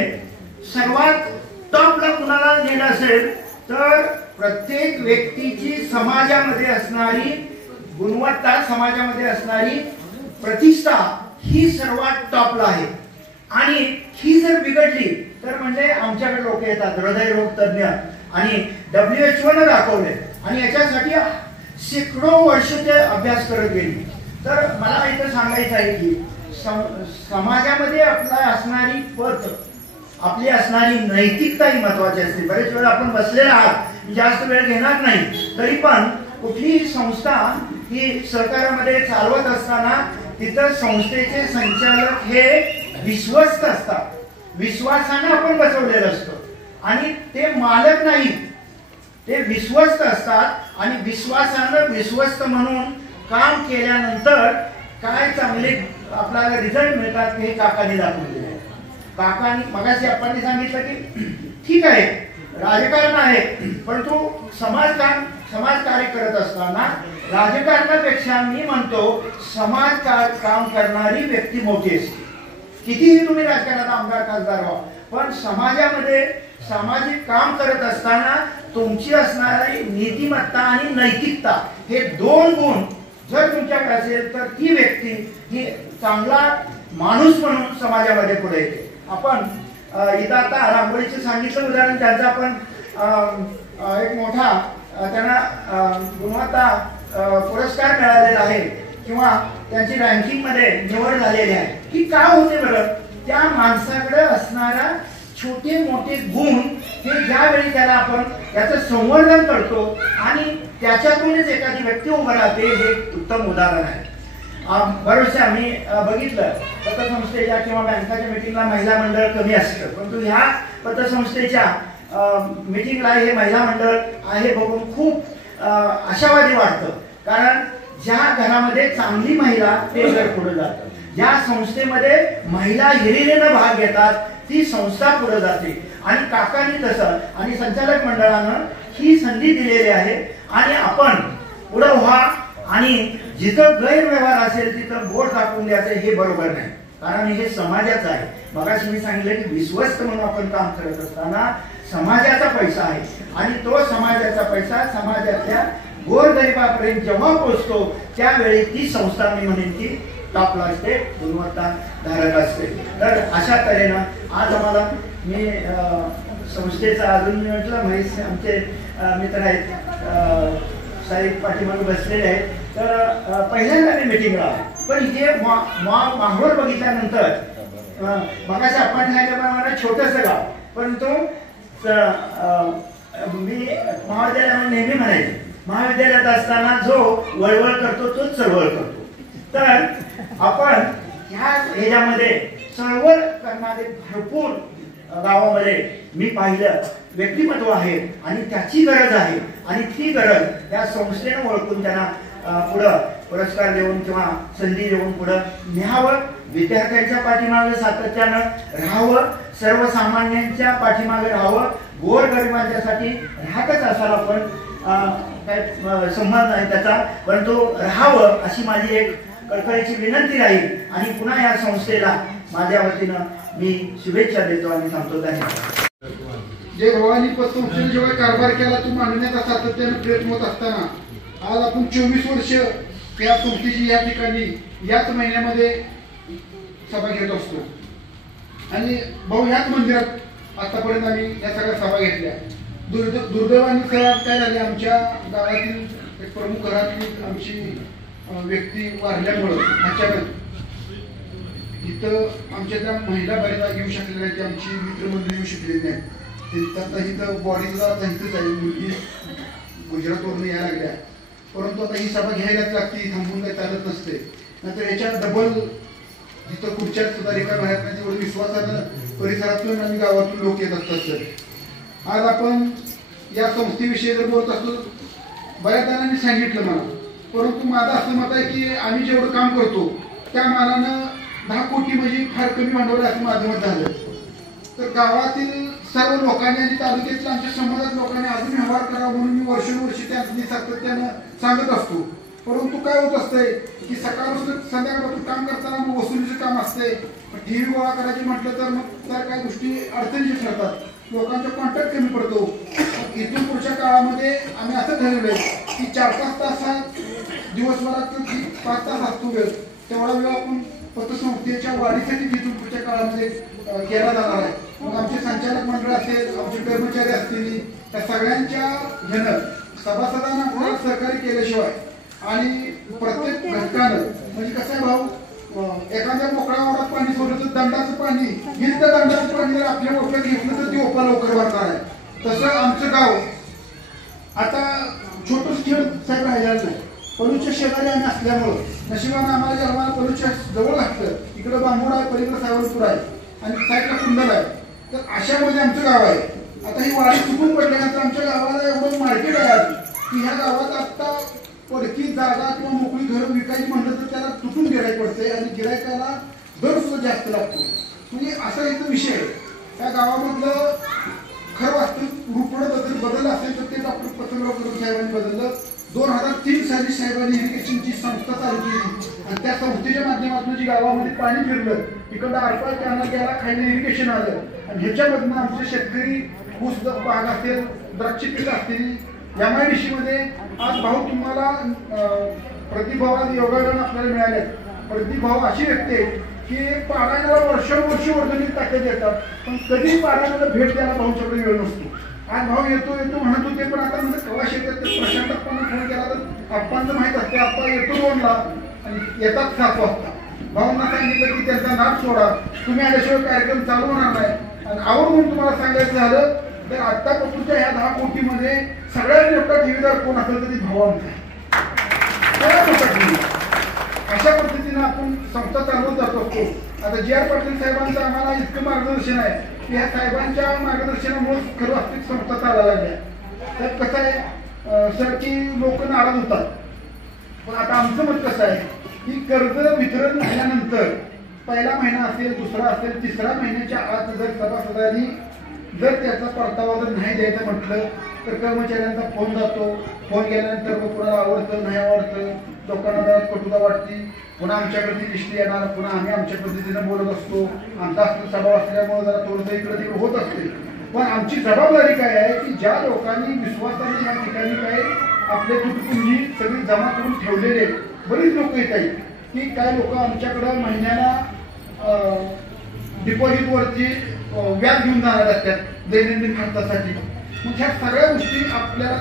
सर्वात टॉपला कुणाला नेलं असेल तर प्रत्येक व्यक्तीची समाजामध्ये असणारी गुणवत्ता, समाजामध्ये असणारी प्रतिष्ठा ही सर्वात टॉपला आहे. आणि ही जर बिघडली तर म्हणजे आमच्याकडे लोक येतात हृदयरोग तज्ञ आणि WHO दाखवले आणि याच्यासाठी शेकडो वर्ष ते अभ्यास करत गेली. तर मला इथं सांगायचं आहे की समाजामध्ये आपला असणारी पत, आपली असणारी नैतिकता ही महत्वाची असते. बरेच वेळा आपण बसलेले आहात, जास्त वेळ घेणार नाही. तरी पण कुठलीही संस्था ही सहकार्यामध्ये चालवत असताना तिथं संस्थेचे संचालक हे विश्वस्त असतात. विश्वासानं आपण बसवलेलं असतं आणि ते मालक नाही, ते विश्वस्त असतात. आणि विश्वासानं विश्वस्त म्हणून काम केल्यानंतर काय चांगले आपल्याला रिझल्ट मिळतात हे काकांनी दाखवलेले आहे. काकांनी मगाशी आपण सांगितलं की ठीक आहे राजकारण आहे, परंतु समाजकार्य करत असताना राजकारणापेक्षा मी म्हणतो समाज काम करणारी व्यक्ती मोठी असते. कितीही तुम्ही राजकारणात आमदार खासदार व्हा, पण समाजामध्ये सामाजिक काम करत असताना तुमची असणारी नीतिमत्ता आणि नैतिकता हे 2 गुण जर तुमच्याकडे असेल तर ती व्यक्ती ही चांगला माणूस म्हणून समाजामध्ये पुढे येते. आपण इथं आता रांगोळीचं सांगितलं उदाहरण, त्यांचा आपण एक मोठा त्यांना गुणवत्ता पुरस्कार मिळालेला आहे किंवा त्यांची रँकिंग मध्ये निवड झालेली आहे. ही का होते बरं? त्या माणसाकडे असणारा छोटे मोठे गुण हे ज्यावेळी त्याला आपण याचं संवर्धन करतो आणि त्याच्यातूनच एखादी व्यक्ती उभं राहते, हे एक उत्तम उदाहरण आहे. बरोबर आम्ही बघितलं पतसंस्थेच्या किंवा बँकाच्या मीटिंगला महिला मंडळ कमी असतं, परंतु ह्या पतसंस्थेच्या मीटिंगला हे महिला मंडळ आहे बघून खूप आशावादी वाटतं. कारण ज्या घरामध्ये चांगली महिला ते घर पुढे जातं, ज्या संस्थेमध्ये महिला हिरिरीनं भाग घेतात ती संस्था पुढे जाते. आणि काकांनी तसं आणि संचालक मंडळानं ही संधी दिलेली आहे आणि आपण पुढे व्हा आणि जिथं गैरव्यवहार असेल तिथं बोट दाखवून द्यायचं हे बरोबर नाही. कारण हे समाजाचं आहे. मगाशी मी सांगितलं की विश्वस्त म्हणून आपण काम करत असताना समाजाचा पैसा आहे आणि तो समाजाचा पैसा समाजातल्या गोरगरिबापर्यंत जेव्हा पोहोचतो त्यावेळी ती संस्था मी म्हणेन की टॉपला असते, गुणवत्ता धारक असते. तर अशा तऱ्हेनं आज आम्हाला मी संस्थेचा अजून मी म्हटलं महेश आमचे मित्र आहेत साहेब पाठीमागे बसलेले आहेत. तर पहिल्यांदा मी मिटिंगला आलो, पण इथे माहोल बघितल्यानंतर मगाशी आपण सांगितल्याप्रमाणे छोटंसं गाव, परंतु मी महाविद्यालयामध्ये नेहमी म्हणायचे महाविद्यालयात असताना जो वळवळ करतो तोच चळवळ करतो. तर आपण ह्या ह्याच्यामध्ये चळवळ करणारे भरपूर गावामध्ये मी पाहिलं व्यक्तिमत्व आहे आणि त्याची गरज आहे आणि ती गरज या संस्थेनं ओळखून त्यांना पुढं पुरस्कार देऊन किंवा संधी देऊन पुढं न्यावं. विद्यार्थ्यांच्या पाठीमागे सातत्यानं राहावं, सर्वसामान्यांच्या पाठीमागे राहावं, गोरगरिबांच्यासाठी राहतच असाल आपण, काय संबंध नाही त्याचा, परंतु राहावं अशी माझी एक कळकळीची विनंती राहील. आणि पुन्हा या संस्थेला माझ्या वतीनं मी शुभेच्छा देतो आणि थांबतो. धन्यवाद. जे भवानी पतसंस्थेने जेव्हा कारभार केला तो मांडण्याचा सातत्याने प्रयत्न होत असताना आज आपण 24 वर्ष या संस्थेची या ठिकाणी याच महिन्यामध्ये सभा घेत असतो. आणि भाऊ ह्याच मंदिरात आतापर्यंत आम्ही या सगळ्या सभा घेतल्या. दुर्दैवाने काय झाले, आमच्या गावातील एक प्रमुख घरातली आमची व्यक्ती वारल्यामुळं अचानक इथं आमच्या त्या महिला बऱ्याच येऊ शकलेल्या आहेत, आमची मित्रमंडळी येऊ शकलेली नाही. आता इथं बॉडीला इथंच आहे, मुलगी गुजरातवरून यायला लागल्या, परंतु आता ही सभा घ्यायलाच लागते, थांबून काही चालत नसते. नंतर याच्या डबल जिथं खुर्च्या सुद्धा रेखा बाहेर नाही तेवढं विश्वासानं परिसरातून आणि गावातून लोक येत असतात. सर आज आपण या संस्थेविषयी जर बोलत असतो, बऱ्याच जणांनी सांगितलं मला, परंतु माझं असं मत आहे की आम्ही जेवढं काम करतो त्या मानानं 10 कोटी म्हणजे फार कमी भांडवल असं माझं मत झालं. तर गावातील सर्व लोकांनी आणि तालुक्यातील आमच्या समाजात लोकांनी अजून व्यवहार करावा म्हणून मी वर्षानुवर्षी त्यांनी सातत्यानं सांगत असतो. परंतु काय होत असतंय की सकाळपासून संध्याकाळपासून काम करताना मग वसुलीचं काम असते, ठेवी गोळा करायची म्हटलं तर मग त्या काही गोष्टी अडचणीच्या ठरतात, लोकांचा कॉन्टॅक्ट कमी पडतो. इथून पुढच्या काळामध्ये आम्ही असं ठरवलंय की 4-5 तासात दिवसभरात 5 तास असतो वेळ, तेवढा वेळ आपण पतसंस्थेच्या वाढीसाठी तिथून पुढच्या काळामध्ये केला जाणार आहे. मग आमचे संचालक मंडळ असेल, आमचे कर्मचारी असतील, त्या सगळ्यांच्या ह्यानं सभासदांना आपल्याला सहकार्य केल्याशिवाय आणि प्रत्येक घटकानं म्हणजे कसं आहे भाऊ, एखाद्या मोकळ्या वावरात पाणी सोडलं तर दंडाचं पाणी घेईल, त्या दंडाचं पाणी जर आपल्या ओपल्यात घेतलं तर ती ओपा लवकर भरणार आहे. तसं आमचं गाव आता छोटंच खेळ साहेब राहिलेलं नाही. पलूच्या शेजारी आम्ही असल्यामुळं नशिबानं आम्हाला जन्माला पलूच्या जवळ घातलं. इकडं बांबूड आहे, पलीकडे सावरपूर आहे आणि साईडला कुंडल आहे. तर अशामध्ये आमचं गाव आहे. आता ही वाडी चुकून पडल्यानंतर आमच्या गावाला एवढं मार्केट आहे की ह्या गावात आता पडकी जागा किंवा मोकळी घरं विकायची म्हटलं तर त्याला तुटून गिरायक पडते आणि गिरायकाला दर सुद्धा जास्त लागतो. म्हणजे असा एक विषय आहे. त्या गावामधलं खरं वास्तविक रूपडं बदल असेल तर ते डॉक्टर पतंगराव कदम साहेबांनी बदललं. 2003 साली साहेबांनी इरिगेशनची संस्था चालू केली आणि त्या संस्थेच्या माध्यमातून जी गावामध्ये पाणी फिरलं, तिकडं आरपार कॅनल गेला, खायला इरिगेशन आलं आणि ह्याच्यामधनं आमचे शेतकरी ऊस बाग असेल, द्राक्ष पीक असतील, MIDC मध्ये आज भाऊ तुम्हाला प्रतिभावात योगदान आपल्याला मिळाले. प्रतिभाव अशी व्यक्ती आहे की पारायणाला वर्षानुवर्षी वर्गणीत टाकत येतात, पण कधी पारायणाला भेट द्यायला भाऊंच्याकडे वेळ नसतो. आज भाऊ येतो म्हणत होते, पण आता म्हणजे कवाश येतात ते प्रशांत अप्पांना फोन केला तर अप्पांचं माहीत असते, अप्पा येतो 2ला आणि येतात 7 वाजता. भाऊंना सांगितलं की त्यांचा नाद सोडा, तुम्ही आल्याशिवाय कार्यक्रम चालू होणार नाही. आणि आवडून तुम्हाला सांगायचं झालं तर आत्तापासूनच्या ह्या 10 कोटीमध्ये सगळ्यात मोठा ठेवीदार कोण असेल तर ती भाऊ आमचा सगळ्यात मोठा ठेवीदार. अशा पद्धतीनं आपण संस्था चालवत जात असतो. आता जी.आर. पाटील साहेबांचं आम्हाला इतकं मार्गदर्शन आहे की ह्या साहेबांच्या मार्गदर्शनामुळे खरं वास्तविक संस्था चालायला लागल्या. तर कसं आहे सर की लोक नाराज होतात, पण आता आमचं मत कसं आहे की कर्ज वितरण झाल्यानंतर पहिला महिना असेल, दुसरा असेल, 3ऱ्या महिन्याच्या आत जर सभासदांनी जर त्याचा परतावा जर नाही द्यायचं म्हटलं तर कर्मचाऱ्यांचा फोन जातो. फोन गेल्यानंतर मग कोणाला आवडतं नाही आवडतं, लोकांना जरा कटुता वाटते, पुन्हा आमच्याकडे ती लिस्ट येणार, पुन्हा आम्ही आमच्या पद्धतीनं बोलत असतो. आमचा स्वभाव असल्यामुळे जरा थोडंसं इकडे तिकडे होत असते. पण आमची जबाबदारी काय आहे की ज्या लोकांनी विश्वासाने या ठिकाणी काय आपले तुटपुंजी सगळी जमा करून ठेवलेले बरीच लोक येत आहेत की काय लोक आमच्याकडं महिन्याला डिपॉझिटवरती व्याज घेऊन जाणार असतात दैनंदिन खर्चासाठी. मग ह्या सगळ्या गोष्टी आपल्याला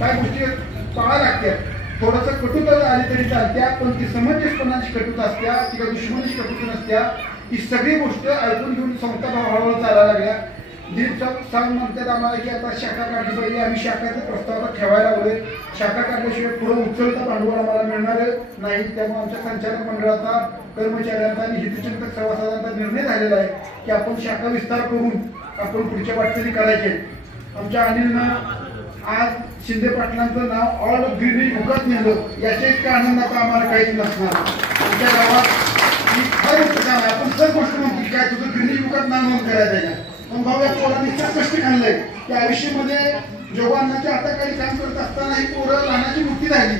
काय गोष्टी पाळाव्या लागतात. थोडंसं कटुता आली तरी चालत्या, पण ती समंजसपणाची कटुता असत्या किंवा दुश्मनीची कटुता नसत्या. ही सगळी गोष्ट ऐकून घेऊन संस्था हळूहळू चालायला लागल्या. दिलीप साहेब म्हणतात आम्हाला की आता शाखा काढली पाहिजे. आम्ही शाखाचा प्रस्ताव ठेवायला लागलोय. शाखा काढल्याशिवाय पुढे उचलता भांडवल आम्हाला मिळणार नाही. त्यामुळे आमच्या संचालक मंडळाचा, कर्मचाऱ्यांचा आणि हितचिंतक सभासदांचा निर्णय झालेला आहे की आपण शाखा विस्तार करून आपण पुढच्या वाटचाली करायचे. आमच्या अनिलनं आज शिंदे पाटलांचं नाव ऑल ग्रीन युगात नेलं, याच्या इतक्या आनंदाचा आम्हाला काहीच नसणार. आमच्या गावात आपण सर गोष्ट म्हणतो की काय तुझं ग्रीन युगात नाव नोंद करायचं आहे. पण भाऊ या पोरांनी इतकं कष्ट खाल्लंय की आयुष्यामध्ये जोगांनाच्या हाताखाली काम करत असताना ही पोरं लहानाची मुक्ती झाली,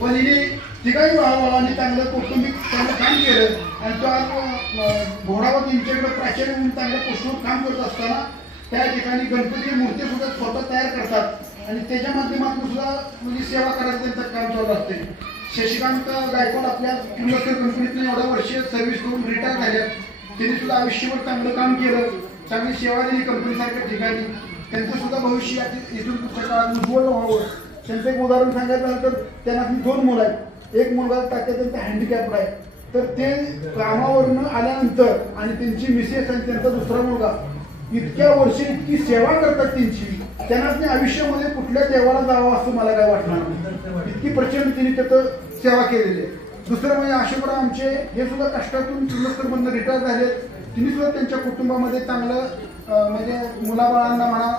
पण हिने तिघाही भावाभावांनी चांगलं कौटुंबिक चांगलं काम केलं आणि तो आज घोडावर यांच्याकडे प्राचार्य म्हणून चांगल्या पोस्टवर काम करत असताना त्या ठिकाणी गणपती मूर्ती सुद्धा स्वतः तयार करतात आणि त्याच्या माध्यमातून सुद्धा म्हणजे सेवा करायचं त्यांचं काम चालू असते. शशिकांत गायकवाड आपल्या किर्लोस्कर कंपनीतून एवढ्या वर्ष सर्व्हिस करून रिटायर झाल्यात. त्यांनी सुद्धा आयुष्यभर चांगलं काम केलं, चांगली सेवा दिली कंपनीसारख्या ठिकाणी. त्यांचं सुद्धा भविष्य इथून पुढच्या काळात उज्ज्वल व्हावं. त्यांचं एक उदाहरण सांगायचं झालं तर त्यांना 2 मुलं आहेत. एक मुलगा त्यांचा हँडिकॅप्ड आहे, तर ते कामावरनं आल्यानंतर आणि त्यांची मिसेस आणि त्यांचा दुसरा मुलगा इतक्या वर्ष इतकी सेवा करतात त्यांची, त्यांना आयुष्यामध्ये कुठल्या देवाला जावं असं मला काय वाटणार नाही. इतकी प्रचंड त्यांनी त्याचं सेवा केलेली आहे. दुसरं म्हणजे अशोकराव आमचे हे सुद्धा कष्टातून किर्लोस्करमधून रिटायर झाले. तिने सुद्धा त्यांच्या कुटुंबामध्ये चांगलं म्हणजे मुलाबाळांना म्हणा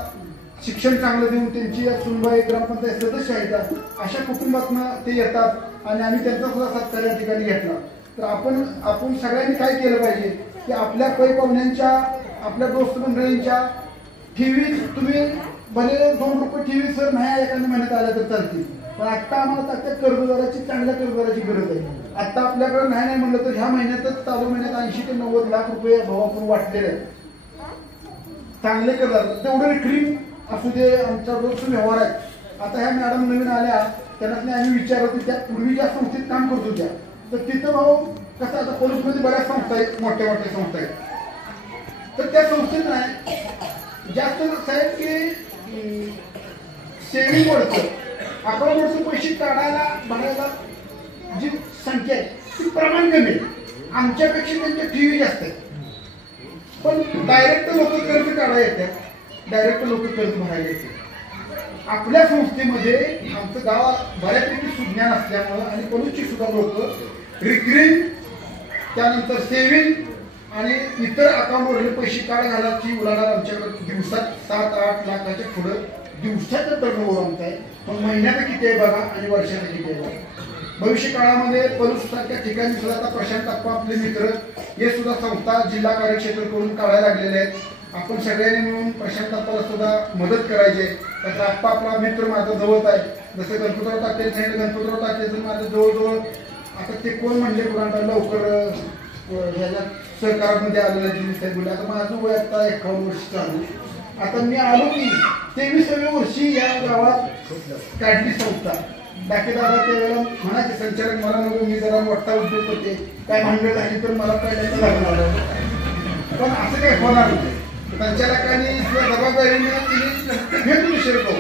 शिक्षण चांगलं देऊन त्यांची सुनबाई ग्रामपंचायत सदस्य आहेत. अशा कुटुंबातनं ते येतात आणि आम्ही त्यांचा सुद्धा सत्कार या ठिकाणी घेतला. तर आपण सगळ्यांनी काय केलं पाहिजे की आपल्या पै पाहुण्यांच्या, आपल्या दोस्त मंडळींच्या ठेवी तुम्ही भले 2 रुपये ठेवी सर नाही एखाद्या महिन्यात आल्या तर चालतील, पण आता आम्हाला त्या कर्जदाराची, चांगल्या कर्जदाराची गरज आहे. आता आपल्याकडे नाही म्हणलं तर ह्या महिन्यातच चालू महिन्यात 80 ते 90 लाख रुपये भाव आपण वाटलेले आहेत. चांगले कर्जदार तेवढं रिकरिंग असू दे, आमचा रोज व्यवहार आहे. आता ह्या मॅडम नवीन आल्या, त्यांना आम्ही विचारलं की त्या पूर्वी ज्या संस्थेत काम करत होत्या तर तिथं भाऊ कसं आता पोलीसमध्ये बऱ्याच संस्था आहेत, मोठ्या मोठ्या संस्था आहेत. तर त्या संस्थेत नाही जास्त साहेब की सेव्हिंग वरचं अकाउंटवरचं पैसे काढायला भरायला जी संख्या आहे ती प्रमाण कमी आहे. आमच्यापेक्षा त्यांच्या ठेवी जास्त आहेत. पण डायरेक्ट लोक कर्ज काढायला येतात, डायरेक्ट लोक कर्ज भरायला येतात. आपल्या संस्थेमध्ये आमचं गाव बऱ्यापैकी सुज्ञान असल्यामुळं आणि पलूसची सुद्धा लोक रिकरिंग, त्यानंतर सेव्हिंग आणि इतर अकाउंटवरले पैसे काढ घालायची उलाढाल आमच्याकडे दिवसात 7-8 लाखाच्या पुढं दिवसाचं टर्नओव्हर आमचं आहे. पण महिन्याचं किती आहे बघा आणि वर्षाचं किती आहे बघा. भविष्य काळामध्ये पलूससारख्या ठिकाणी सुद्धा आता प्रशांत अप्पा आपले मित्र हे सुद्धा संस्था जिल्हा कार्यक्षेत्र करून काढायला लागलेले आहेत. आपण सगळ्यांनी मिळून प्रशांत अप्पाला सुद्धा मदत करायची आहे. त्याचा अप्पा आपला मित्र माझा जवळ आहे. जसं गणपतराव तात्याने सांगितलं, गणपतराव तात्याचं माझं जवळजवळ आता ते कोण म्हणले कुणाला लवकर ह्याच्या सहकारामध्ये आलेला जिनिस आहे बोलले. आता माझं वय आता 51 वर्ष चालू. आता मी आलो की 23व्या वर्षी या गावात काढली संस्था. डाकेदारा त्यावेळेला म्हणायचे संचालक मला नको, मी जरा मोठा उद्योग करते, काय भांडण झाली तर मला पहिल्यांदा लागणार. पण असं काही होणार नाही. संचालकांनी जबाबदारीने तिने भेटून शिरतो.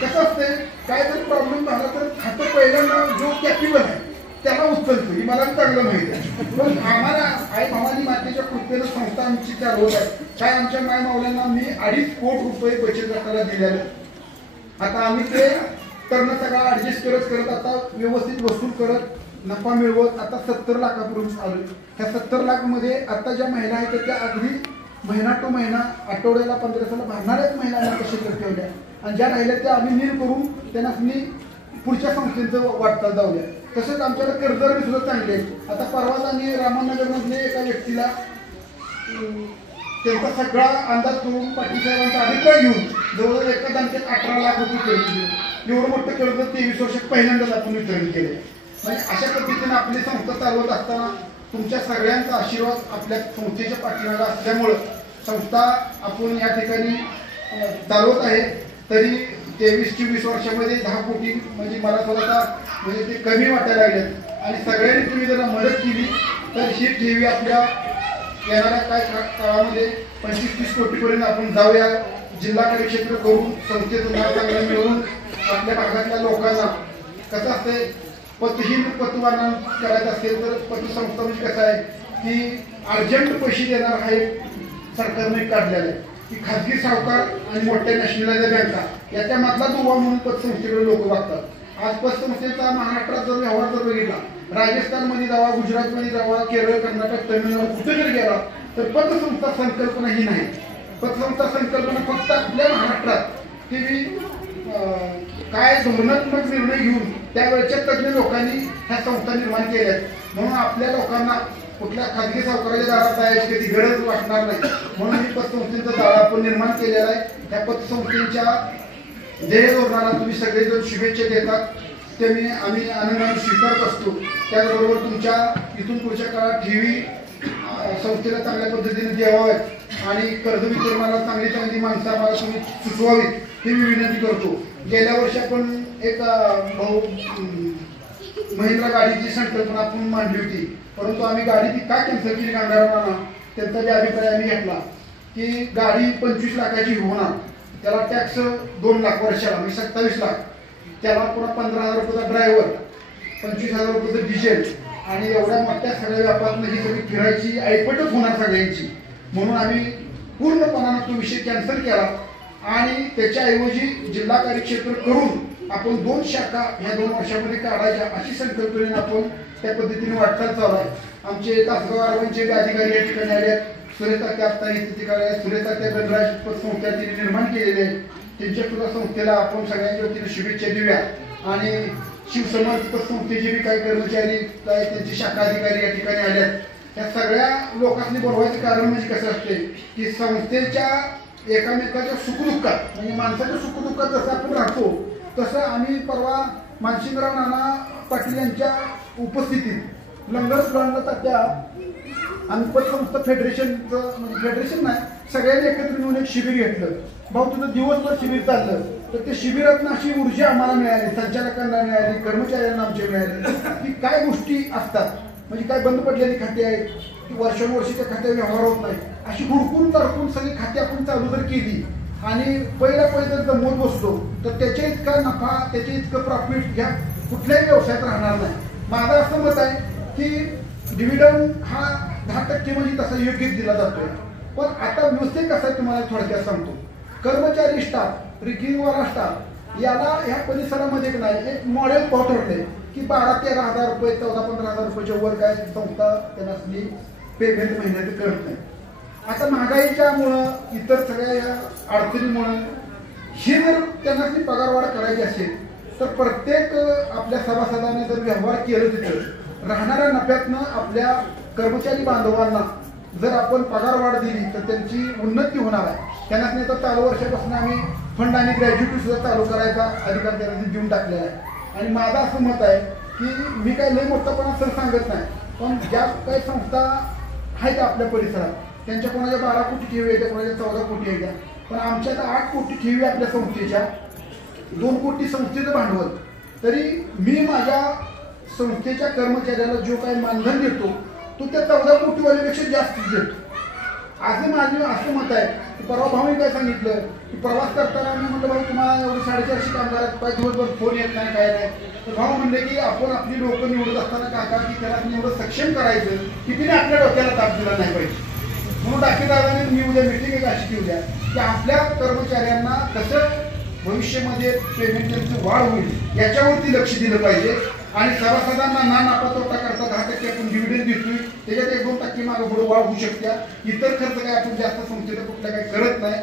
कसं असते, काय जर प्रॉब्लेम झाला तर खातं पहिल्यांदा जो कॅपेबल आहे त्याला उचलतो, ही मला चांगलं माहिती आहे. पण आम्हाला आई भवानी मातेच्या कृपेनं संस्था आमची चालवत आहे. काय आमच्या माय मावल्यांना मी 2.5 कोटी रुपये बचत गटाला दिलेले. आता आम्ही ते करणं सगळं ऍडजस्ट करत आता व्यवस्थित वसूल करत नफा मिळवत आता 70 लाखापर्यंत आलो. ह्या 70 लाख मध्ये आता ज्या महिला आहेत त्या अगदी महिना टू महिना आठवड्याला 1500 भरणाऱ्याच महिलांना कसे ठेवल्या आणि ज्या राहिल्या त्या आम्ही नील करून त्यांना मी पुढच्या संस्थेचं वाटचाल जाऊया. तसंच आमच्याकडे कर्जदार सुद्धा चांगले आहेत. आता परवाच आम्ही रामनगरमधले एका व्यक्तीला त्यांचा सगळा अंदाज करून पाटील साहेबांचा अभिप्राय घेऊन जवळजवळ एका बँकेत 18 लाख रुपये कर्ज दिले. एवढं मोठं कर्ज 23 वर्षात पहिल्यांदाच आपण वितरण केले. म्हणजे अशा पद्धतीने आपली संस्था चालवत असताना तुमच्या सगळ्यांचा आशीर्वाद आपल्या संस्थेच्या पाठीमागे असल्यामुळं संस्था आपण या ठिकाणी चालवत आहे. तरी 23-24 वर्षामध्ये 10 कोटी म्हणजे मला स्वतः म्हणजे ते कमी वाटायला लागले. आणि सगळ्यांनी तुम्ही जर मदत केली तर ही ठेवी आपल्या येणाऱ्या काय काळामध्ये 25-30 कोटीपर्यंत आपण जाऊया. जिल्हा कार्यक्षेत्र करून संस्थेचं नाव चांगलं मिळवून आपल्या भागातल्या लोकांना कसं असते पतहीन पतवर्णन करायचं असेल तर पतसंस्था म्हणजे कसं आहे की अर्जंट पैसे देणार हा एक सरकारने काढलेला आहे की खाजगी सावकार आणि मोठ्या नॅशनलाइज बँका याच्या मधला दुवा म्हणून पतसंस्थेकडे लोक बघतात. आज पतसंस्थेचा महाराष्ट्रात जर व्यवहार जर बघितला, राजस्थानमध्ये जावा, गुजरातमध्ये जावा, केरळ, कर्नाटक, तमिळनाडू कुठे जर गेला तर पतसंस्था संकल्पना ही नाही. पतसंस्था संकल्पना फक्त आपल्या महाराष्ट्रात ती काय धोरणात्मक निर्णय घेऊन त्यावेळेच्या तज्ञ लोकांनी ह्या संस्था निर्माण केल्या. म्हणून आपल्या लोकांना कुठल्या खाजगी सावकाराच्या दारात जायची कधी गरज वाटणार नाही. म्हणून ही पतसंस्थेचं दार आपण निर्माण केलेलं आहे. त्या पतसंस्थेच्या ध्येय धोरणाला तुम्ही सगळेजण शुभेच्छा देतात ते आम्ही आनंदाने स्वीकारत असतो. त्याचबरोबर तुमच्या इथून पुढच्या काळात ठेवी संस्थेला चांगल्या पद्धतीने द्यावाव्यात आणि कर्ज वितरणाला चांगली माणसं आम्हाला तुम्ही सुचवावीत ही मी विनंती करतो. गेल्या वर्षी आपण एक महिंद्रा गाडीची संकल्पना आपण मांडली होती, परंतु आम्ही गाडी ती का कॅन्सल केली कामगारांना त्यांचा जे अभिप्राय आम्ही घेतला की गाडी 25 लाखाची होणार, त्याला टॅक्स 2 लाख वर्षाला म्हणजे 27 लाख, त्याला पुन्हा 15,000 रुपयाचा ड्रायव्हर, 25,000 रुपयाचं डिझेल आणि एवढ्या मोठ्या सगळ्या व्यापारातून ही सगळी फिरायची ऐपटच होणार सगळ्यांची. म्हणून आम्ही पूर्णपणानं तो विषय कॅन्सल केला आणि त्याच्याऐवजी जिल्हा कार्यक्षेत्र करून आपण 2 शाखा ह्या 2 वर्षामध्ये काढायच्या अशी संकल्पनेने आपण त्या पद्धतीने वाटचाल चालू आहे. आमचे तासगाव आरवणचे अधिकारी या ठिकाणी आले, सुरेश तात्या आता ठिकाणी सुरेश तात्या गणराज पतसंस्था तिने निर्माण केलेले आहे. त्यांच्या सुद्धा संस्थेला आपण सगळ्यांच्या वतीने शुभेच्छा देऊया. आणि शिवसमाज पतसंस्थेचे बी काही कर्मचारी काय त्यांचे शाखा अधिकारी या ठिकाणी आल्यात. त्या सगळ्या लोकांनी बोलवायचं कारण म्हणजे कसं असते की संस्थेच्या एकामेकाच्या सुखदुःखात म्हणजे माणसाच्या सुखदुःखात जसं आपण राहतो तसं आम्ही परवा मानसिंगराव नाना पाटील यांच्या उपस्थितीत लंगर ग्राउंडला तात्या आम्ही पतसंस्था फेडरेशनचं म्हणजे फेडरेशन नाही सगळ्यांनी एकत्र मिळून एक शिबिर घेतलं. भाऊ तुझं दिवसभर शिबिर चाललं तर ते शिबिरात अशी ऊर्जा आम्हाला मिळाली, संचालकांना मिळाली, कर्मचाऱ्यांना आमच्या मिळाली की काय गोष्टी असतात म्हणजे काय बंद पडलेली खाती आहेत की वर्षानुवर्षी त्या खात्यात व्यवहार होत नाही, अशी हुडकून तडकून सगळी खाती आपण चालू जर केली आणि पहिला जर जमवत बसलो तर त्याच्या इतका नफा त्याच्या इतकं प्रॉफिट ह्या कुठल्याही व्यवसायात राहणार नाही. माझं असं मत आहे की डिव्हिडंड हा 10% म्हणजे तसा योग्य दिला जातोय. पण आता व्यवस्थित कसं आहे तुम्हाला थोडक्यात सांगतो. कर्मचारी स्टाफ, रिकिंगवाला स्टाफ याला ह्या परिसरामध्ये नाही एक मॉडेल ठरले की 12-13 हजार रुपये 14-15 हजार रुपयाच्या वर काय संस्था त्यांना पेमेंट महिन्यात करत नाही. आता महागाईच्यामुळं इतर सगळ्या या अडचणीमुळं ही जर त्यांना पगारवाढ करायची असेल तर प्रत्येक आपल्या सभासदाने जर व्यवहार केलं तिथं राहणाऱ्या नफ्यातनं आपल्या कर्मचारी बांधवांना जर आपण पगारवाढ दिली तर त्यांची उन्नती होणार आहे. त्यांना नाही तर चालू वर्षापासून आम्ही फंड आणि ग्रॅज्युएटी सुद्धा चालू करायचा अधिकार त्यांना देऊन टाकलेला आहे. आणि माझं असं मत आहे की मी काही लय मोठंपणा सर सांगत नाही, पण ज्या काही संस्था आहेत आपल्या परिसरात त्यांच्या कोणाच्या 12 कोटी ठेवी येत्या, कोणाच्या 14 कोटी येत्या, पण आमच्या 8 कोटी ठेवी आपल्या संस्थेच्या, 2 कोटी संस्थेचं भांडवल तरी मी माझ्या संस्थेच्या कर्मचाऱ्याला जो काही मानधन देतो तो त्या 14 कोटीवाल्यापेक्षा जास्तीच देतो. असं माझं असं मत आहे. परवा भाऊने काय सांगितलं की प्रवास करताना मी म्हटलं भाऊ तुम्हाला एवढे 450 कामगार काय दिवसभर फोन येत नाही काय नाही. तर भाऊ म्हणले की आपण आपली लोकं निवडत असताना काका की त्याला एवढं सक्षम करायचं की तिने आपल्या डोक्याला ताप दिला नाही पाहिजे. म्हणून दाखलेदाराने मी उद्या मिटिंग एक अशी ठेवली की आपल्या कर्मचाऱ्यांना कसं भविष्यामध्ये पेमेंट त्यांची वाढ होईल याच्यावरती लक्ष दिलं पाहिजे. आणि सभासदांना ना नफा तोटा करता 10% आपण डिव्हिडंड देतोय त्याच्यात 1-2% मागे पुढे वाढ होऊ शकते. इतर खर्च काय आपण जास्त संस्थेला कुठल्या काही करत नाही.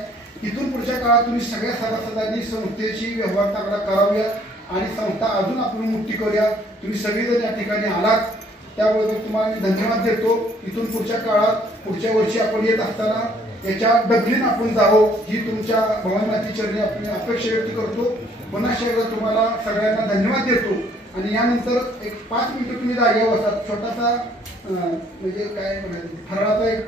इथून पुढच्या काळात तुम्ही सगळ्या सभासदांनी संस्थेची व्यवहार चांगला कराव्या आणि संस्था अजून आपण मोठी करूया. तुम्ही सगळेजण या ठिकाणी आलात त्याबद्दल तुम्हाला मी धन्यवाद देतो. इथून पुढच्या काळात पुढच्या वर्षी आपण येत असताना याच्या डबलीन आपण जावं ही तुमच्या भवानी चरणी आपण अपेक्षा व्यक्त करतो. पुन्हा एकदा तुम्हाला सगळ्यांना धन्यवाद देतो. आणि यानंतर एक 5 मिनिटं तुम्ही जागेवर बसा. छोटासा म्हणजे काय म्हणायचं फराळ